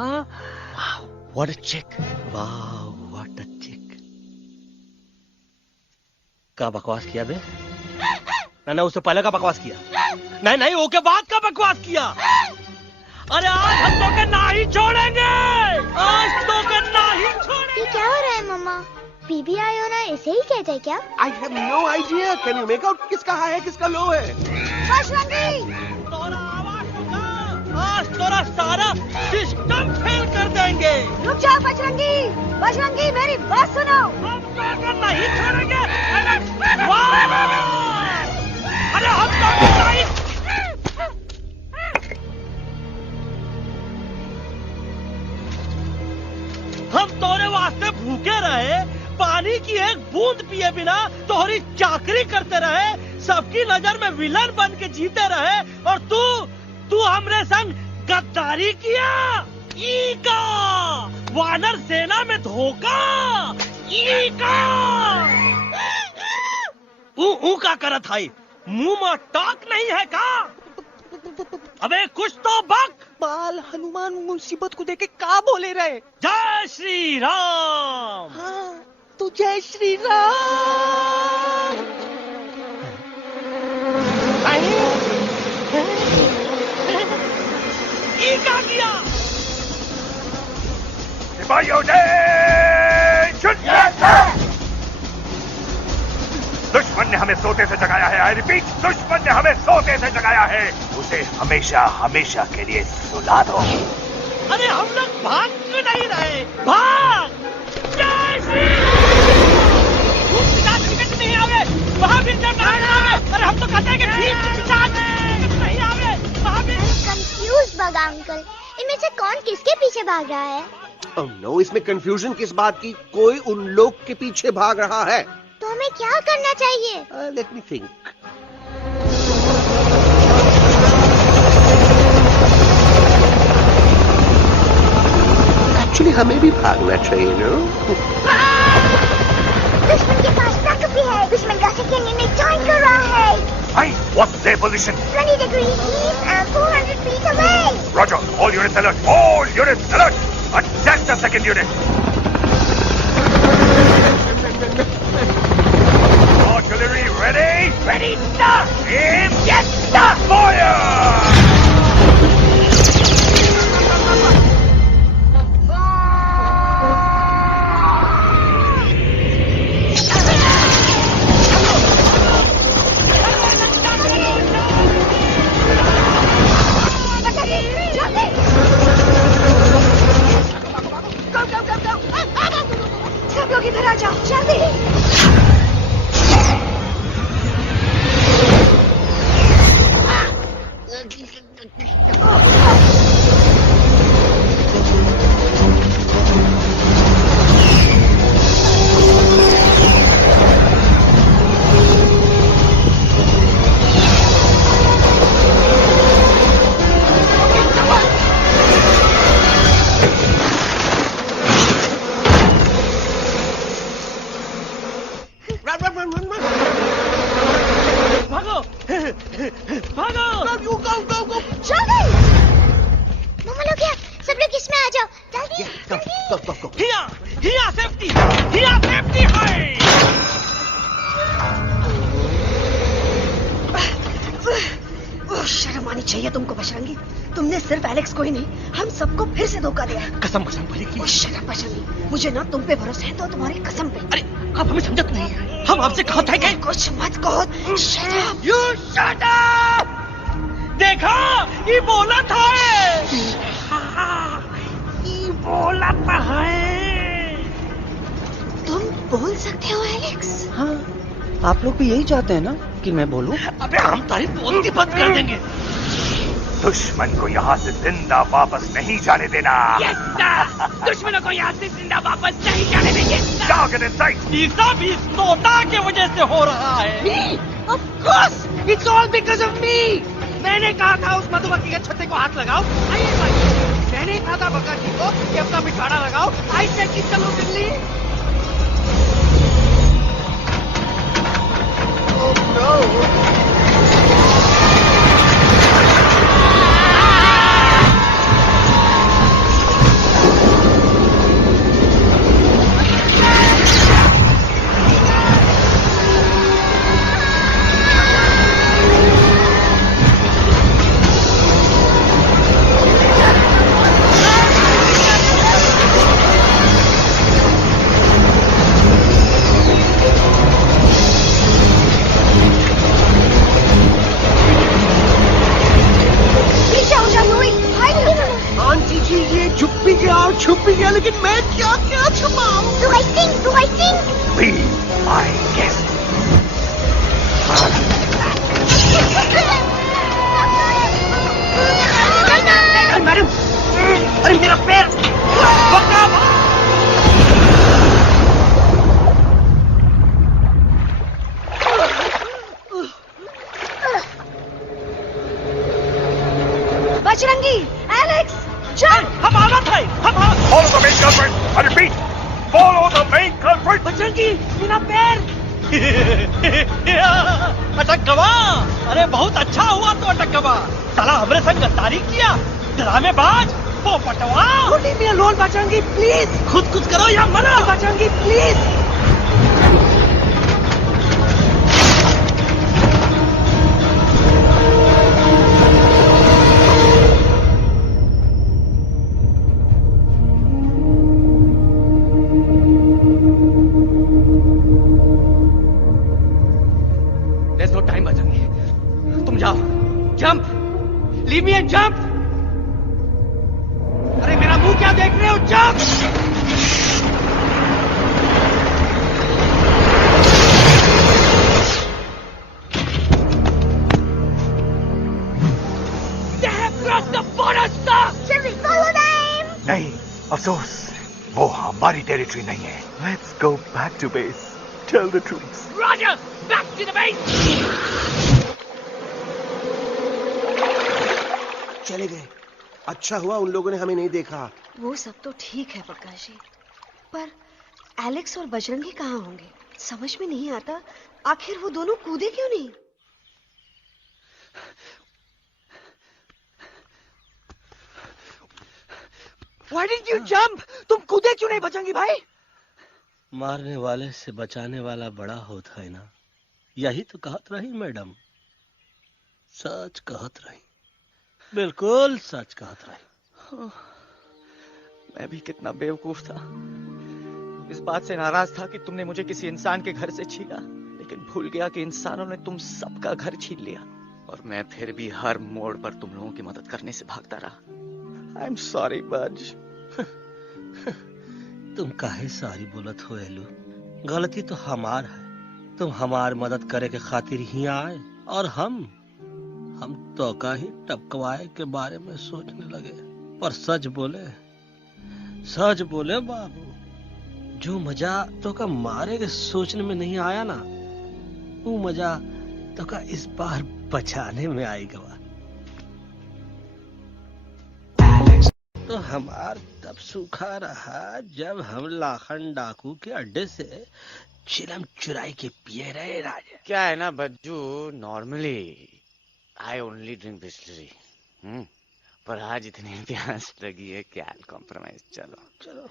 व्हाट अ चिक, वाह व्हाट अ चिक। क्या बकवास किया बे? मैंने उससे पहले का बकवास किया? नहीं, ओके बाद का बकवास किया। अरे आज हम तो के नहीं छोड़ेंगे, आज तो के नहीं छोड़ेंगे। ये क्या हो रहा है मम्मा? बीबी आई हो ना, ऐसे ही कहते हैं क्या? I have no idea. Can you make out किसका हाई है किसका लो है? बजरंगी, तोरा आवाज सुना, आज तोरा सारा सिस्टम फेल कर देंगे। रुक जाओ बजरंगी, मेरी बात सुनो। हम तो नहीं छोड़ेंगे। अरे हम तो नहीं। हम तोरे वास्ते भूखे रहे, पानी की एक बूंद पिए बिना तोहरी चाकरी करते रहे, सबकी नजर में विलन बन के जीते रहे और तू हमरे संग गद्दारी किया। ई का वानर सेना में धोखा। ई का ऊ का करत हाई, मुंह में टाक नहीं है का? अबे कुछ तो बक। बाल हनुमान मुसीबत को देखे का बोले रहे? जय श्री राम। हाँ, तो जय श्री राम। ये क्या किया? सिपाहियों दुश्मन ने हमें सोते से जगाया है। आई रिपीट, दुश्मन ने हमें सोते से जगाया है। उसे हमेशा हमेशा के लिए सुला दो। अरे हम लोग भाग क्यों नहीं रहे? भाग! जय श्री नहीं आवे, महावीर जब नहीं आवे। अरे हम तो कहते हैं कि नहीं आवे, महावीर। कंफ्यूज बगा अंकल, इनमें से कौन किसके पीछे भाग रहा है? ओह नो, इसमें कंफ्यूजन किस बात की? कोई उन लोग के पीछे भाग रहा है। तो हमें क्या करना चाहिए? Let me think. एक्चुअली हमें भी भागना चाहिए नो। दुश्मन के पास ताकत भी है। दुश्मन का सेकेंड यूनिट ज्वाइन कर रहा है। Hey, what's their position? 20 degrees east and 400 feet away. Roger, all units alert. All units alert. Attack the second unit. Artillery ready? Ready, start! Aim, get, start! Fire! सब लोग इधर आ जाओ, जल्दी। शर्म आनी चाहिए तुमको बजरंगी। तुमने सिर्फ एलेक्स को ही नहीं, हम सबको फिर से धोखा दिया। कसम बजरंग बली की। शर्म बजरंगी, मुझे ना तुम पे भरोसा है तो तुम्हारी कसम पे। अरे आप हमें समझत नहीं है। हम आपसे कहते हैं कि कुछ मत कहो। Shut up. You shut up. देखा, ये बोला था। ये बोला था। तुम बोल सकते हो एलेक्स? हाँ, आप लोग भी यही चाहते हैं ना कि मैं बोलूं? अबे हम तारी बोलती बंद कर देंगे। दुश्मन को यहाँ से जिंदा वापस नहीं जाने देना। दुश्मनों को यहाँ से जिंदा वापस नहीं जाने देंगे। Target in sight. ये सब इस तोता की वजह से हो रहा है। Me? Of course, it's all because of me. मैंने कहा था उस मधुमक्खी के छत्ते को हाथ लगाओ। आइए भाई, मैंने कहा था बका जी को कि अपना पिछवाड़ा लगाओ। आई से कि चलो बिल्ली। Oh no! Bajrangi, Alex, jump! हम आवाज है, हम आवाज। Follow the main culprit. I repeat, follow the main culprit. Bajrangi, मेरा पैर! अटक गवा। अरे बहुत अच्छा हुआ तो अटक गवा। साला हमरे संग गद्दारी किया, ड्रामेबाज, पोपटवा। Leave me alone, Bajrangi, please. खुद कुछ करो या मरो। Bajrangi, please. There's no time, Bajrangi. तुम जाओ, jump, leave me and jump। अरे मेरा मुंह क्या देख रहे हो, jump. They have crossed the border, sir. Shall we follow them? नहीं, अफसोस, वो हमारी टेरिटरी नहीं है। Let's go back to base. Tell the troops. Roger, back to the base. चले गए। अच्छा हुआ उन लोगों ने हमें नहीं देखा। वो सब तो ठीक है प्रकाश जी, पर एलेक्स और बजरंगी कहाँ होंगे? समझ में नहीं आता, आखिर वो दोनों कूदे क्यों नहीं? Why didn't you jump? तुम कूदे क्यों नहीं, बजरंगी भाई? मारने वाले से बचाने वाला बड़ा होता है ना, यही तो कहत रही मैडम। सच कहत रही, बिल्कुल सच कहत रही। मैं भी कितना बेवकूफ था। इस बात से नाराज था कि तुमने मुझे किसी इंसान के घर से छीना, लेकिन भूल गया कि इंसानों ने तुम सबका घर छीन लिया, और मैं फिर भी हर मोड़ पर तुम लोगों की मदद करने से भागता रहा। आई एम सॉरी बज। तुम काहे सारी बोलत हो एलू? गलती तो हमार है। तुम हमार मदद करे के खातिर ही आए, और हम तो का ही टपकवाए के बारे में सोचने लगे। पर सच बोले बाबू, जो मजा तो का मारे के सोचने में नहीं आया ना, वो मजा तो का इस बार बचाने में आएगा। तो हमार तब सूखा रहा जब हम लाखन डाकू के अड्डे से चिलम चुराई के पिए रहे राजा। क्या है ना Bajju, normally I only drink Bisleri, पर आज इतनी प्यास लगी है क्या कॉम्प्रोमाइज। चलो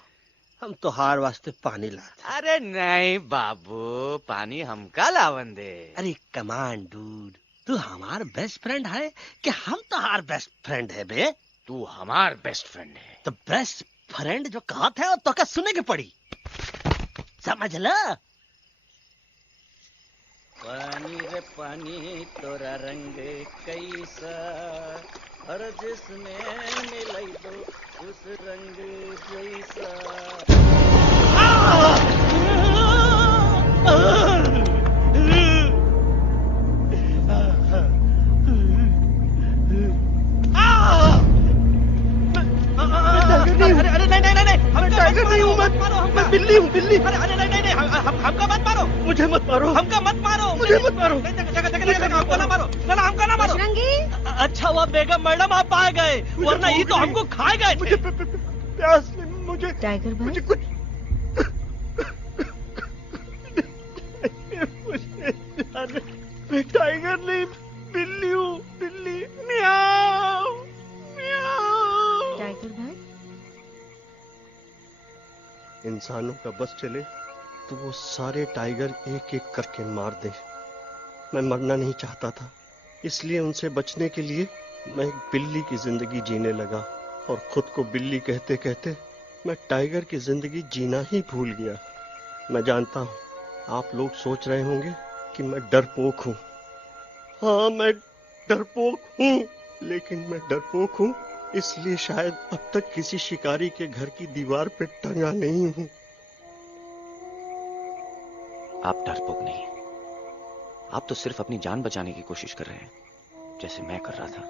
हम तो हार वास्ते पानी ला। अरे नहीं बाबू, पानी हमका लावन दे। अरे कमान डूड, तू हमार बेस्ट फ्रेंड है कि हम तो हार बेस्ट फ्रेंड है बे? तू हमार बेस्ट फ्रेंड है। तो बेस्ट फ्रेंड जो कहा था तो क्या सुने के पड़ी, समझ ला। पानी रे पानी तोरा रंग कैसा, हर जिसमें मिलाई दो उस रंग जैसा। अरे नहीं, हम टाइगर नहीं हूँ, मैं बिल्ली हूँ, बिल्ली। अरे नहीं, हमका मत मारो, मुझे मत मारो, हमका मत मारो, मुझे मत मारो, हमको ना मारो, ना हमका ना मारो। अच्छा हुआ बेगम मैडम आप आ गए, वरना ये तो हमको खाए गए। मुझे प्यास नहीं, मुझे टाइगर भाई, मुझे कुछ मैं टाइगर नहीं, बिल्ली हूँ, बिल्ली। म्याऊ म्याऊ। टाइगर भाई, इंसानों का बस चले तो वो सारे टाइगर एक एक करके मार दे। मैं मरना नहीं चाहता था, इसलिए उनसे बचने के लिए मैं एक बिल्ली की जिंदगी जीने लगा, और खुद को बिल्ली कहते कहते मैं टाइगर की जिंदगी जीना ही भूल गया। मैं जानता हूँ आप लोग सोच रहे होंगे कि मैं डरपोक हूँ। हाँ, मैं डरपोक हूँ, लेकिन मैं डरपोक हूँ इसलिए शायद अब तक किसी शिकारी के घर की दीवार पे टंगा नहीं हूँ। आप डरपोक नहीं, आप तो सिर्फ अपनी जान बचाने की कोशिश कर रहे हैं, जैसे मैं कर रहा था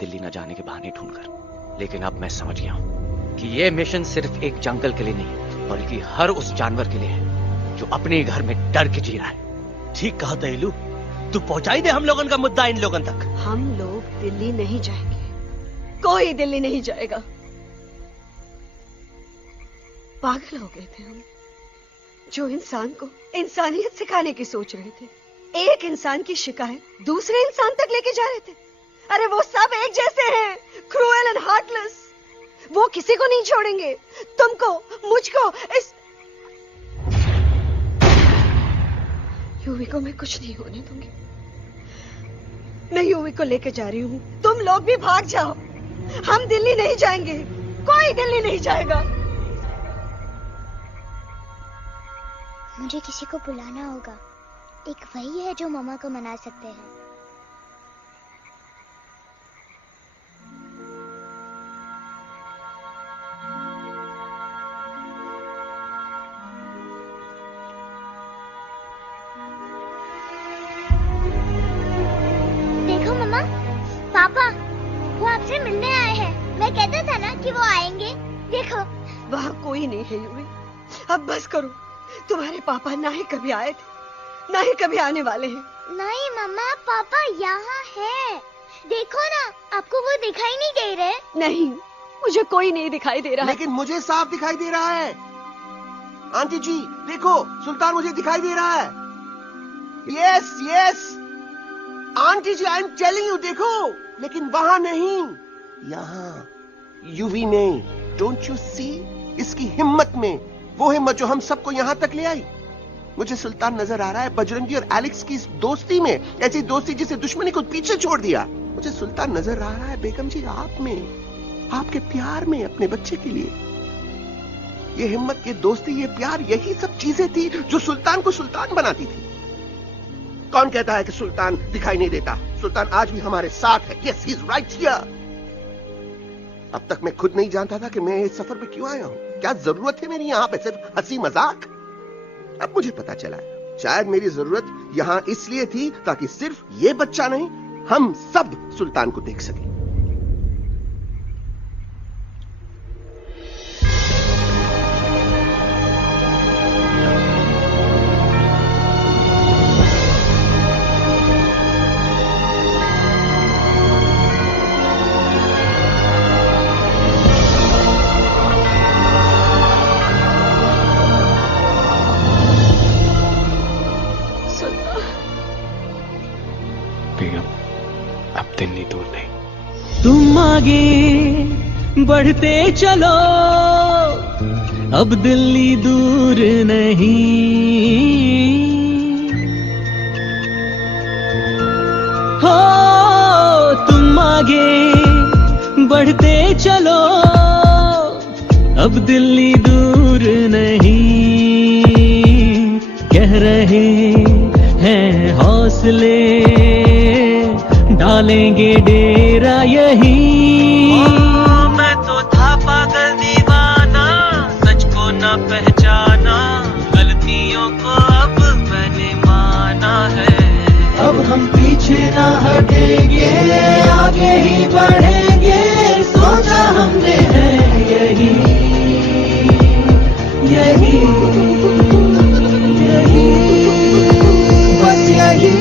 दिल्ली न जाने के बहाने ढूंढकर। लेकिन अब मैं समझ गया हूं कि यह मिशन सिर्फ एक जंगल के लिए नहीं, बल्कि हर उस जानवर के लिए है जो अपने घर में डर के जी रहा है। ठीक कहा दहलू, तू पहुंचाई दे हम लोगन का मुद्दा इन लोगन तक। हम लोग दिल्ली नहीं जाएंगे, कोई दिल्ली नहीं जाएगा। पागल हो गए थे हम, जो इंसान को इंसानियत सिखाने की सोच रहे थे, एक इंसान की शिकायत दूसरे इंसान तक लेके जा रहे थे। अरे वो सब एक जैसे हैं, क्रूएल एंड हार्टलेस। वो किसी को नहीं छोड़ेंगे, तुमको, मुझको, इस यूवी को मैं कुछ नहीं होने दूंगी। मैं यूवी को लेके जा रही हूँ, तुम लोग भी भाग जाओ। हम दिल्ली नहीं जाएंगे, कोई दिल्ली नहीं जाएगा। मुझे किसी को बुलाना होगा, एक वही है जो मामा को मना सकते हैं। देखो मामा, पापा वो आपसे मिलने आए हैं। मैं कहता था ना कि वो आएंगे। देखो वहाँ कोई नहीं है यूवी, अब बस करो। तुम्हारे पापा ना ही कभी आए थे, ना ही कभी आने वाले हैं। नहीं मम्मा, पापा यहाँ है। देखो ना, आपको वो दिखाई नहीं दे रहे? नहीं, मुझे कोई नहीं दिखाई दे रहा। लेकिन मुझे साफ दिखाई दे रहा है। आंटी जी देखो, सुल्तान मुझे दिखाई दे रहा है। Yes yes aunty ji, I am telling you, देखो। लेकिन वहां नहीं, यहाँ यूवी में। Don't you see? इसकी हिम्मत में, वो हिम्मत जो हम सबको यहाँ तक ले आई। मुझे सुल्तान नजर आ रहा है बजरंगी और एलेक्स की इस दोस्ती में, ऐसी दोस्ती जिसे दुश्मनी को पीछे छोड़ दिया। मुझे सुल्तान नजर आ रहा है बेगम जी आप में, आपके प्यार में, अपने बच्चे के लिए। ये हिम्मत, ये दोस्ती, ये प्यार, यही सब चीजें थी जो सुल्तान को सुल्तान बनाती थी। कौन कहता है कि सुल्तान दिखाई नहीं देता? सुल्तान आज भी हमारे साथ है। Yes, he is right here. अब तक मैं खुद नहीं जानता था कि मैं इस सफर पे क्यों आया हूं। क्या जरूरत है मेरी यहाँ पे सिर्फ हंसी मजाक? अब मुझे पता चला है, शायद मेरी जरूरत यहाँ इसलिए थी ताकि सिर्फ ये बच्चा नहीं, हम सब सुल्तान को देख सकें। दिल्ली दूर नहीं। तुम आगे बढ़ते चलो, अब दिल्ली दूर नहीं। हो तुम आगे बढ़ते चलो, अब दिल्ली दूर नहीं। कह रहे हैं हौसले, डालेंगे डेरा यही। मैं तो था पागल दीवाना, सच को न पहचाना, गलतियों को अब मैंने माना है। अब हम पीछे ना हटेंगे, आगे ही बढ़ेंगे, सोचा हमने है यही यही यही, बस यही।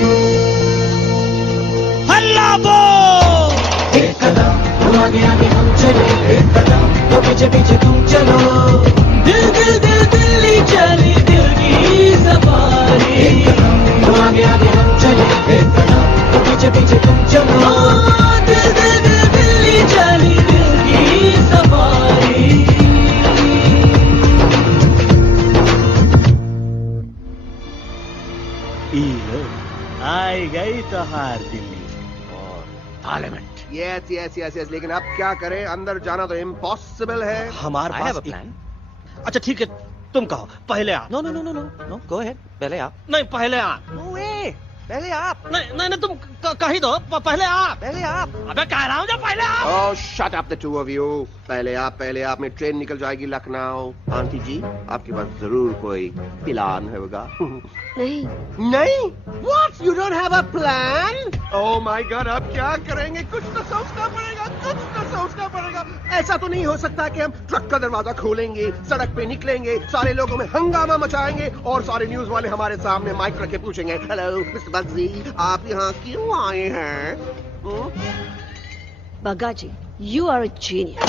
एक कदम तो आगे आगे हम चले, एक कदम तो पीछे पीछे तुम चलो। दिल दिल दिल दिल्ली चली, दिल की सफारी। एक कदम तो आगे आगे हम चले, एक कदम तो पीछे पीछे तुम चलो। दिल दिल दिल दिल्ली चली, दिल की सफारी। आई गई तो हार Delhi parliament. Yes yes yes yes, लेकिन अब क्या करें? अंदर जाना तो इम्पॉसिबल है। हमारे पास प्लान। अच्छा ठीक है, तुम कहो, पहले आप। No no no no no no, go ahead, पहले आप। नहीं, पहले आप। नो वे, पहले आप। नहीं नहीं, तुम कही दो, पहले आप। पहले आप। अबे कह रहा हूँ जो पहले आप। Oh shut up the two of you. पहले आप में ट्रेन निकल जाएगी लखनऊ। आंटी जी आपके पास जरूर कोई प्लान होगा। नहीं नहीं? What? You don't have a plan? Oh my God, अब क्या करेंगे? कुछ तो सोचना पड़ेगा, कुछ तो सोचना पड़ेगा। ऐसा तो नहीं हो सकता कि हम ट्रक का दरवाजा खोलेंगे, सड़क पे निकलेंगे, सारे लोगों में हंगामा मचाएंगे और सारे न्यूज वाले हमारे सामने माइक रख के पूछेंगे, हेलो मिस्टर बग्जी, आप यहाँ क्यों आए हैं? बग्गा जी, You are a genius.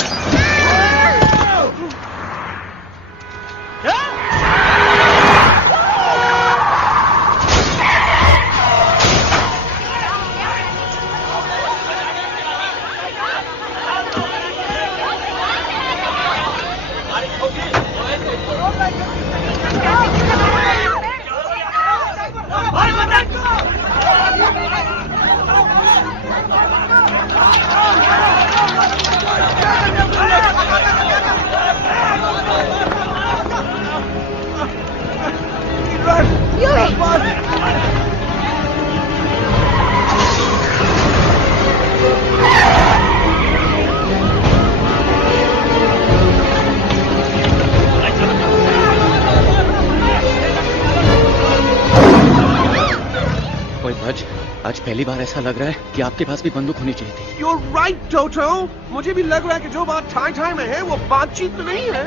आज पहली बार ऐसा लग रहा है कि आपके पास भी बंदूक होनी चाहिए थी। You're right, टोटो। मुझे भी लग रहा है कि जो बात ठाई ठाई में है वो बातचीत तो नहीं है।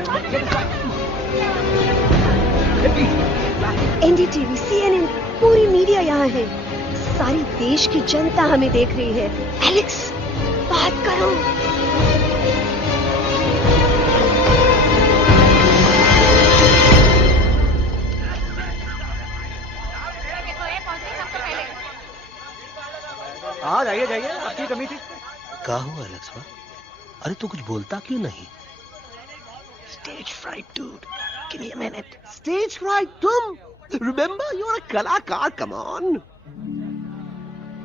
NDTV, CNN, पूरी मीडिया यहाँ है। सारी देश की जनता हमें देख रही है। एलेक्स, बात करो। हाँ जाइए जाइए, आपकी कमी थी। क्या हुआ एलेक्स? अरे तू कुछ बोलता क्यों नहीं? Stage fright, dude. Give me a minute. Stage fright, तुम? Remember, you're a कलाकार. Come on.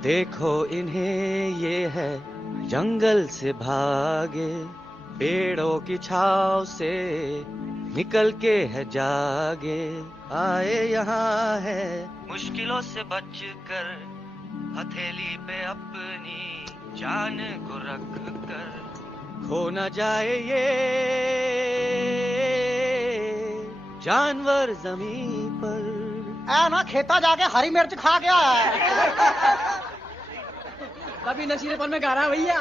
देखो इन्हें, ये है जंगल से भागे, पेड़ों की छाव से निकल के है जागे, आए यहाँ है मुश्किलों से बचकर, हथेली पे अपनी जान को रख कर, खो न जाए ये जानवर जमीन पर। ना खेता जाके हरी मिर्च खा गया है। कभी नशीलेपन में गा रहा भैया।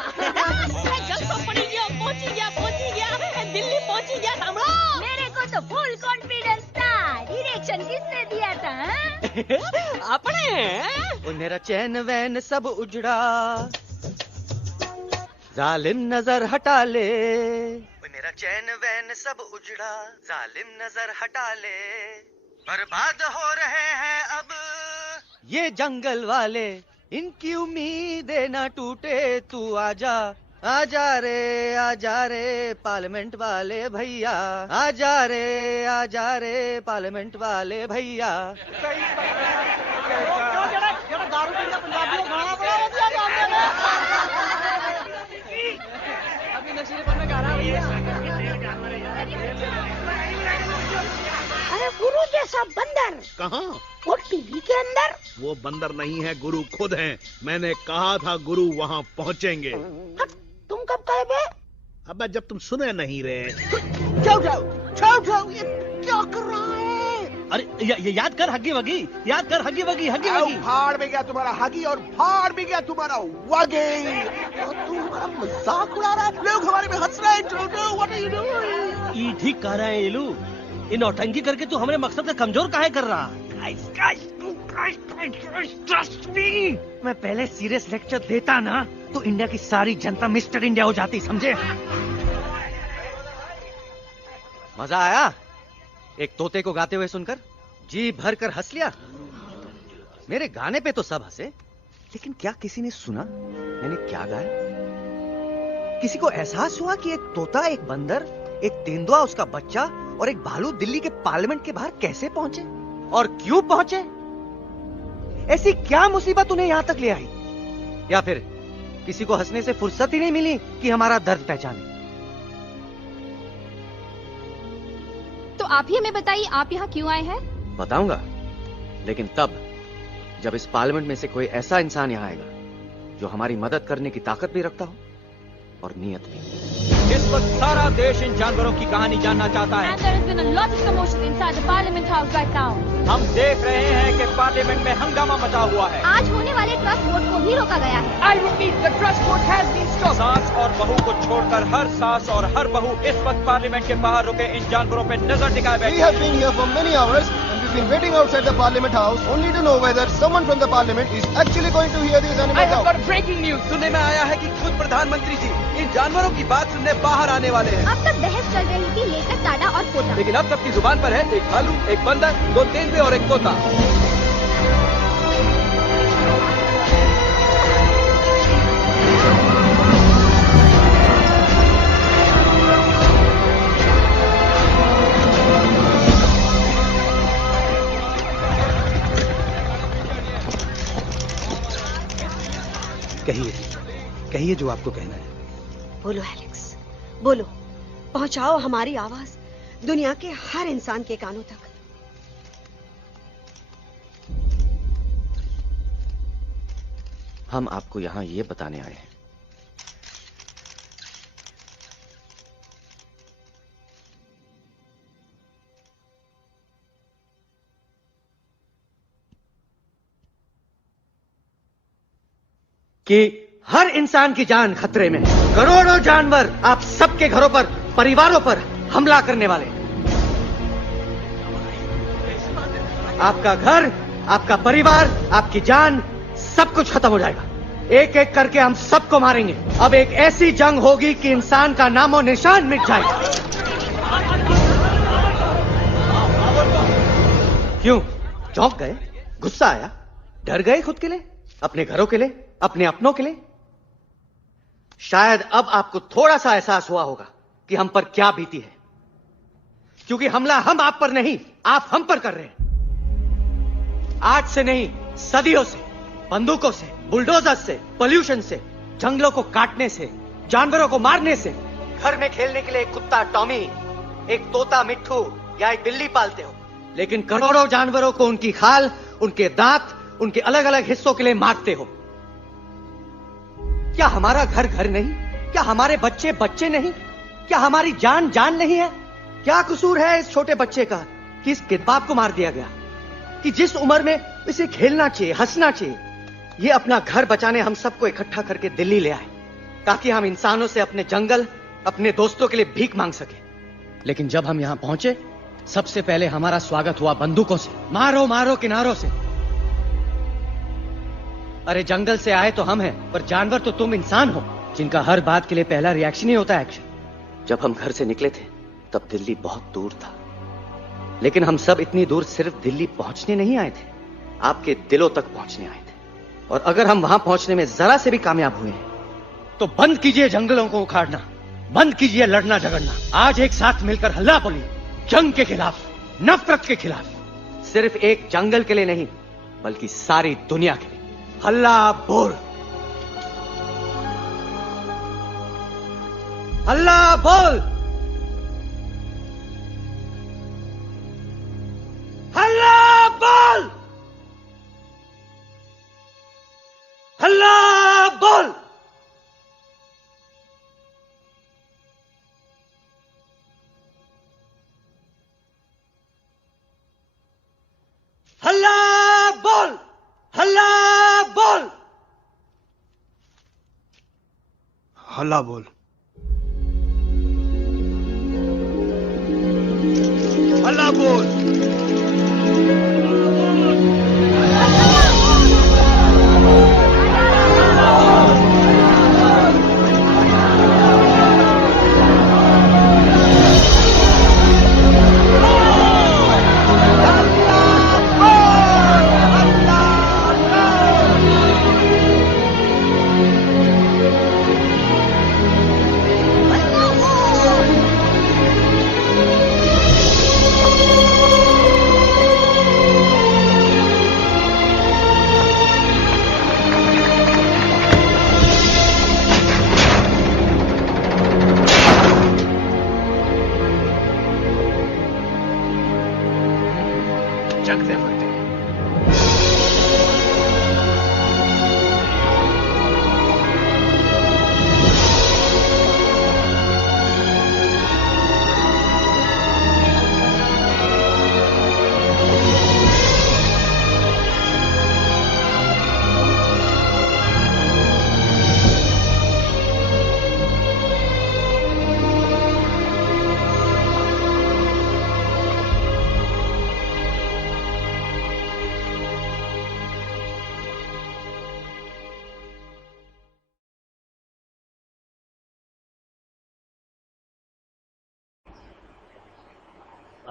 पहुंची गया, दिल्ली पहुंची गया। सामने मेरे को तो फुल कॉन्फिडेंस था। डायरेक्शन किसने दिया था? अपने। मेरा चैन वैन सब उजड़ा, जालिम नजर हटा ले। मेरा चैन वैन सब उजड़ा, जालिम नजर हटा ले। बर्बाद हो रहे हैं अब ये जंगल वाले, इनकी उम्मीदें ना टूटे, तू आजा आजा रे पार्लियामेंट वाले भैया, आजा रे पार्लियामेंट वाले भैया। दारू पीना पंजाबियों गाना बना दिया जानते हैं। अभी नशीलेपन में गा रहा भैया। अरे गुरु जैसा बंदर कहाँ? वो टीवी के अंदर। वो बंदर नहीं है, गुरु खुद हैं। मैंने कहा था गुरु वहाँ पहुँचेंगे। तुम कब कहे बे? अब जब तुम सुने नहीं रहे। जाओ, ये क्या कर रहा है? अरे ये याद कर हगी वगी, याद कर हगी वगी। भाड़ में गया तुम्हारा हगी और भाड़ में गया तुम्हारा वगी। तू हमारा मजाक उड़ा रहा है, लोग हमारे में हंस रहे हैं। What are you doing? ये ठीक कह रहा है इलू, ये नौटंकी करके तू हमारे मकसद का कमजोर काहे कर रहा? ट्रस्ट मी, मैं पहले सीरियस लेक्चर देता ना तो इंडिया की सारी जनता मिस्टर इंडिया हो जाती, समझे? मजा आया एक तोते को गाते हुए सुनकर? जी भर कर हंस लिया। मेरे गाने पे तो सब हंसे, लेकिन क्या किसी ने सुना मैंने क्या गाया? किसी को एहसास हुआ कि एक तोता, एक बंदर, एक तेंदुआ, उसका बच्चा और एक भालू दिल्ली के पार्लियामेंट के बाहर कैसे पहुंचे और क्यों पहुंचे? ऐसी क्या मुसीबत उन्हें यहां तक ले आई? या फिर किसी को हंसने से फुर्सत ही नहीं मिली कि हमारा दर्द पहचाने? तो आप ही हमें बताइए, आप यहाँ क्यों आए हैं? बताऊंगा, लेकिन तब जब इस पार्लियामेंट में से कोई ऐसा इंसान यहाँ आएगा जो हमारी मदद करने की ताकत भी रखता हो और नीयत भी। इस वक्त सारा देश इन जानवरों की कहानी जानना चाहता है। And there has been a lot of commotion inside the Parliament House right now. हम देख रहे हैं कि पार्लियामेंट में हंगामा मचा हुआ है। आज होने वाले ट्रस्ट वोट को ही रोका गया है। I repeat, the trust vote has been stopped. सास और बहू को छोड़कर हर सास और हर बहू इस वक्त पार्लियामेंट के बाहर रुके इन जानवरों पे नजर टिकाए बैठे। We have been here for many hours and we've been waiting outside the Parliament House only to know whether someone from the Parliament is actually going to hear these animals I have out. got breaking news. सुनने में आया है कि खुद प्रधानमंत्री जी इन जानवरों की बात सुनने बाहर आने वाले हैं। अब तक बहस चल रही थी लेकर टाडा और पोता। लेकिन अब सबकी जुबान पर है एक भालू, एक बंदर, 2 तेंदुए और एक तोता। कहिए जो आपको कहना है। बोलो एलेक्स, बोलो। पहुंचाओ हमारी आवाज दुनिया के हर इंसान के कानों तक। हम आपको यहां ये बताने आए हैं कि हर इंसान की जान खतरे में है। करोड़ों जानवर आप सबके घरों पर, परिवारों पर हमला करने वाले हैं। आपका घर, आपका परिवार, आपकी जान, सब कुछ खत्म हो जाएगा। एक एक करके हम सबको मारेंगे। अब एक ऐसी जंग होगी कि इंसान का नामो निशान मिट जाएगा। क्यों चौंक गए? गुस्सा आया? डर गए खुद के लिए, अपने घरों के लिए, अपने अपनों के लिए? शायद अब आपको थोड़ा सा एहसास हुआ होगा कि हम पर क्या बीती है, क्योंकि हमला हम आप पर नहीं, आप हम पर कर रहे हैं। आज से नहीं, सदियों से, बंदूकों से, बुलडोजर से, पोल्यूशन से, जंगलों को काटने से, जानवरों को मारने से। घर में खेलने के लिए एक कुत्ता टॉमी, एक तोता मिट्ठू या एक बिल्ली पालते हो, लेकिन करोड़ों जानवरों को उनकी खाल, उनके दांत, उनके अलग अलग हिस्सों के लिए मारते हो। क्या हमारा घर घर नहीं? क्या हमारे बच्चे बच्चे नहीं? क्या हमारी जान जान नहीं है? क्या कसूर है इस छोटे बच्चे का कि इस किडनैप को मार दिया गया, कि जिस उम्र में इसे खेलना चाहिए, हंसना चाहिए। ये अपना घर बचाने हम सबको इकट्ठा करके दिल्ली ले आए ताकि हम इंसानों से अपने जंगल, अपने दोस्तों के लिए भीख मांग सके। लेकिन जब हम यहां पहुंचे, सबसे पहले हमारा स्वागत हुआ बंदूकों से, मारो मारो किनारों से। अरे जंगल से आए तो हम हैं, पर जानवर तो तुम इंसान हो, जिनका हर बात के लिए पहला रिएक्शन ही होता है एक्शन। जब हम घर से निकले थे तब दिल्ली बहुत दूर था, लेकिन हम सब इतनी दूर सिर्फ दिल्ली पहुंचने नहीं आए थे, आपके दिलों तक पहुंचने आए थे। और अगर हम वहां पहुंचने में जरा से भी कामयाब हुए हैं तो बंद कीजिए जंगलों को उखाड़ना, बंद कीजिए लड़ना झगड़ना। आज एक साथ मिलकर हल्ला बोलिए, जंग के खिलाफ, नफरत के खिलाफ। सिर्फ एक जंगल के लिए नहीं, बल्कि सारी दुनिया के लिए। हल्ला बोल, हल्ला बोल, हल्ला बोल, हल्ला बोल। हल्ला बोल, हल्ला बोल, हल्ला बोल, हल्ला बोल।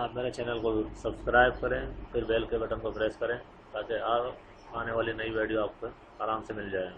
आप मेरे चैनल को सब्सक्राइब करें, फिर बेल के बटन को प्रेस करें ताकि आने वाली नई वीडियो आपको आराम से मिल जाए।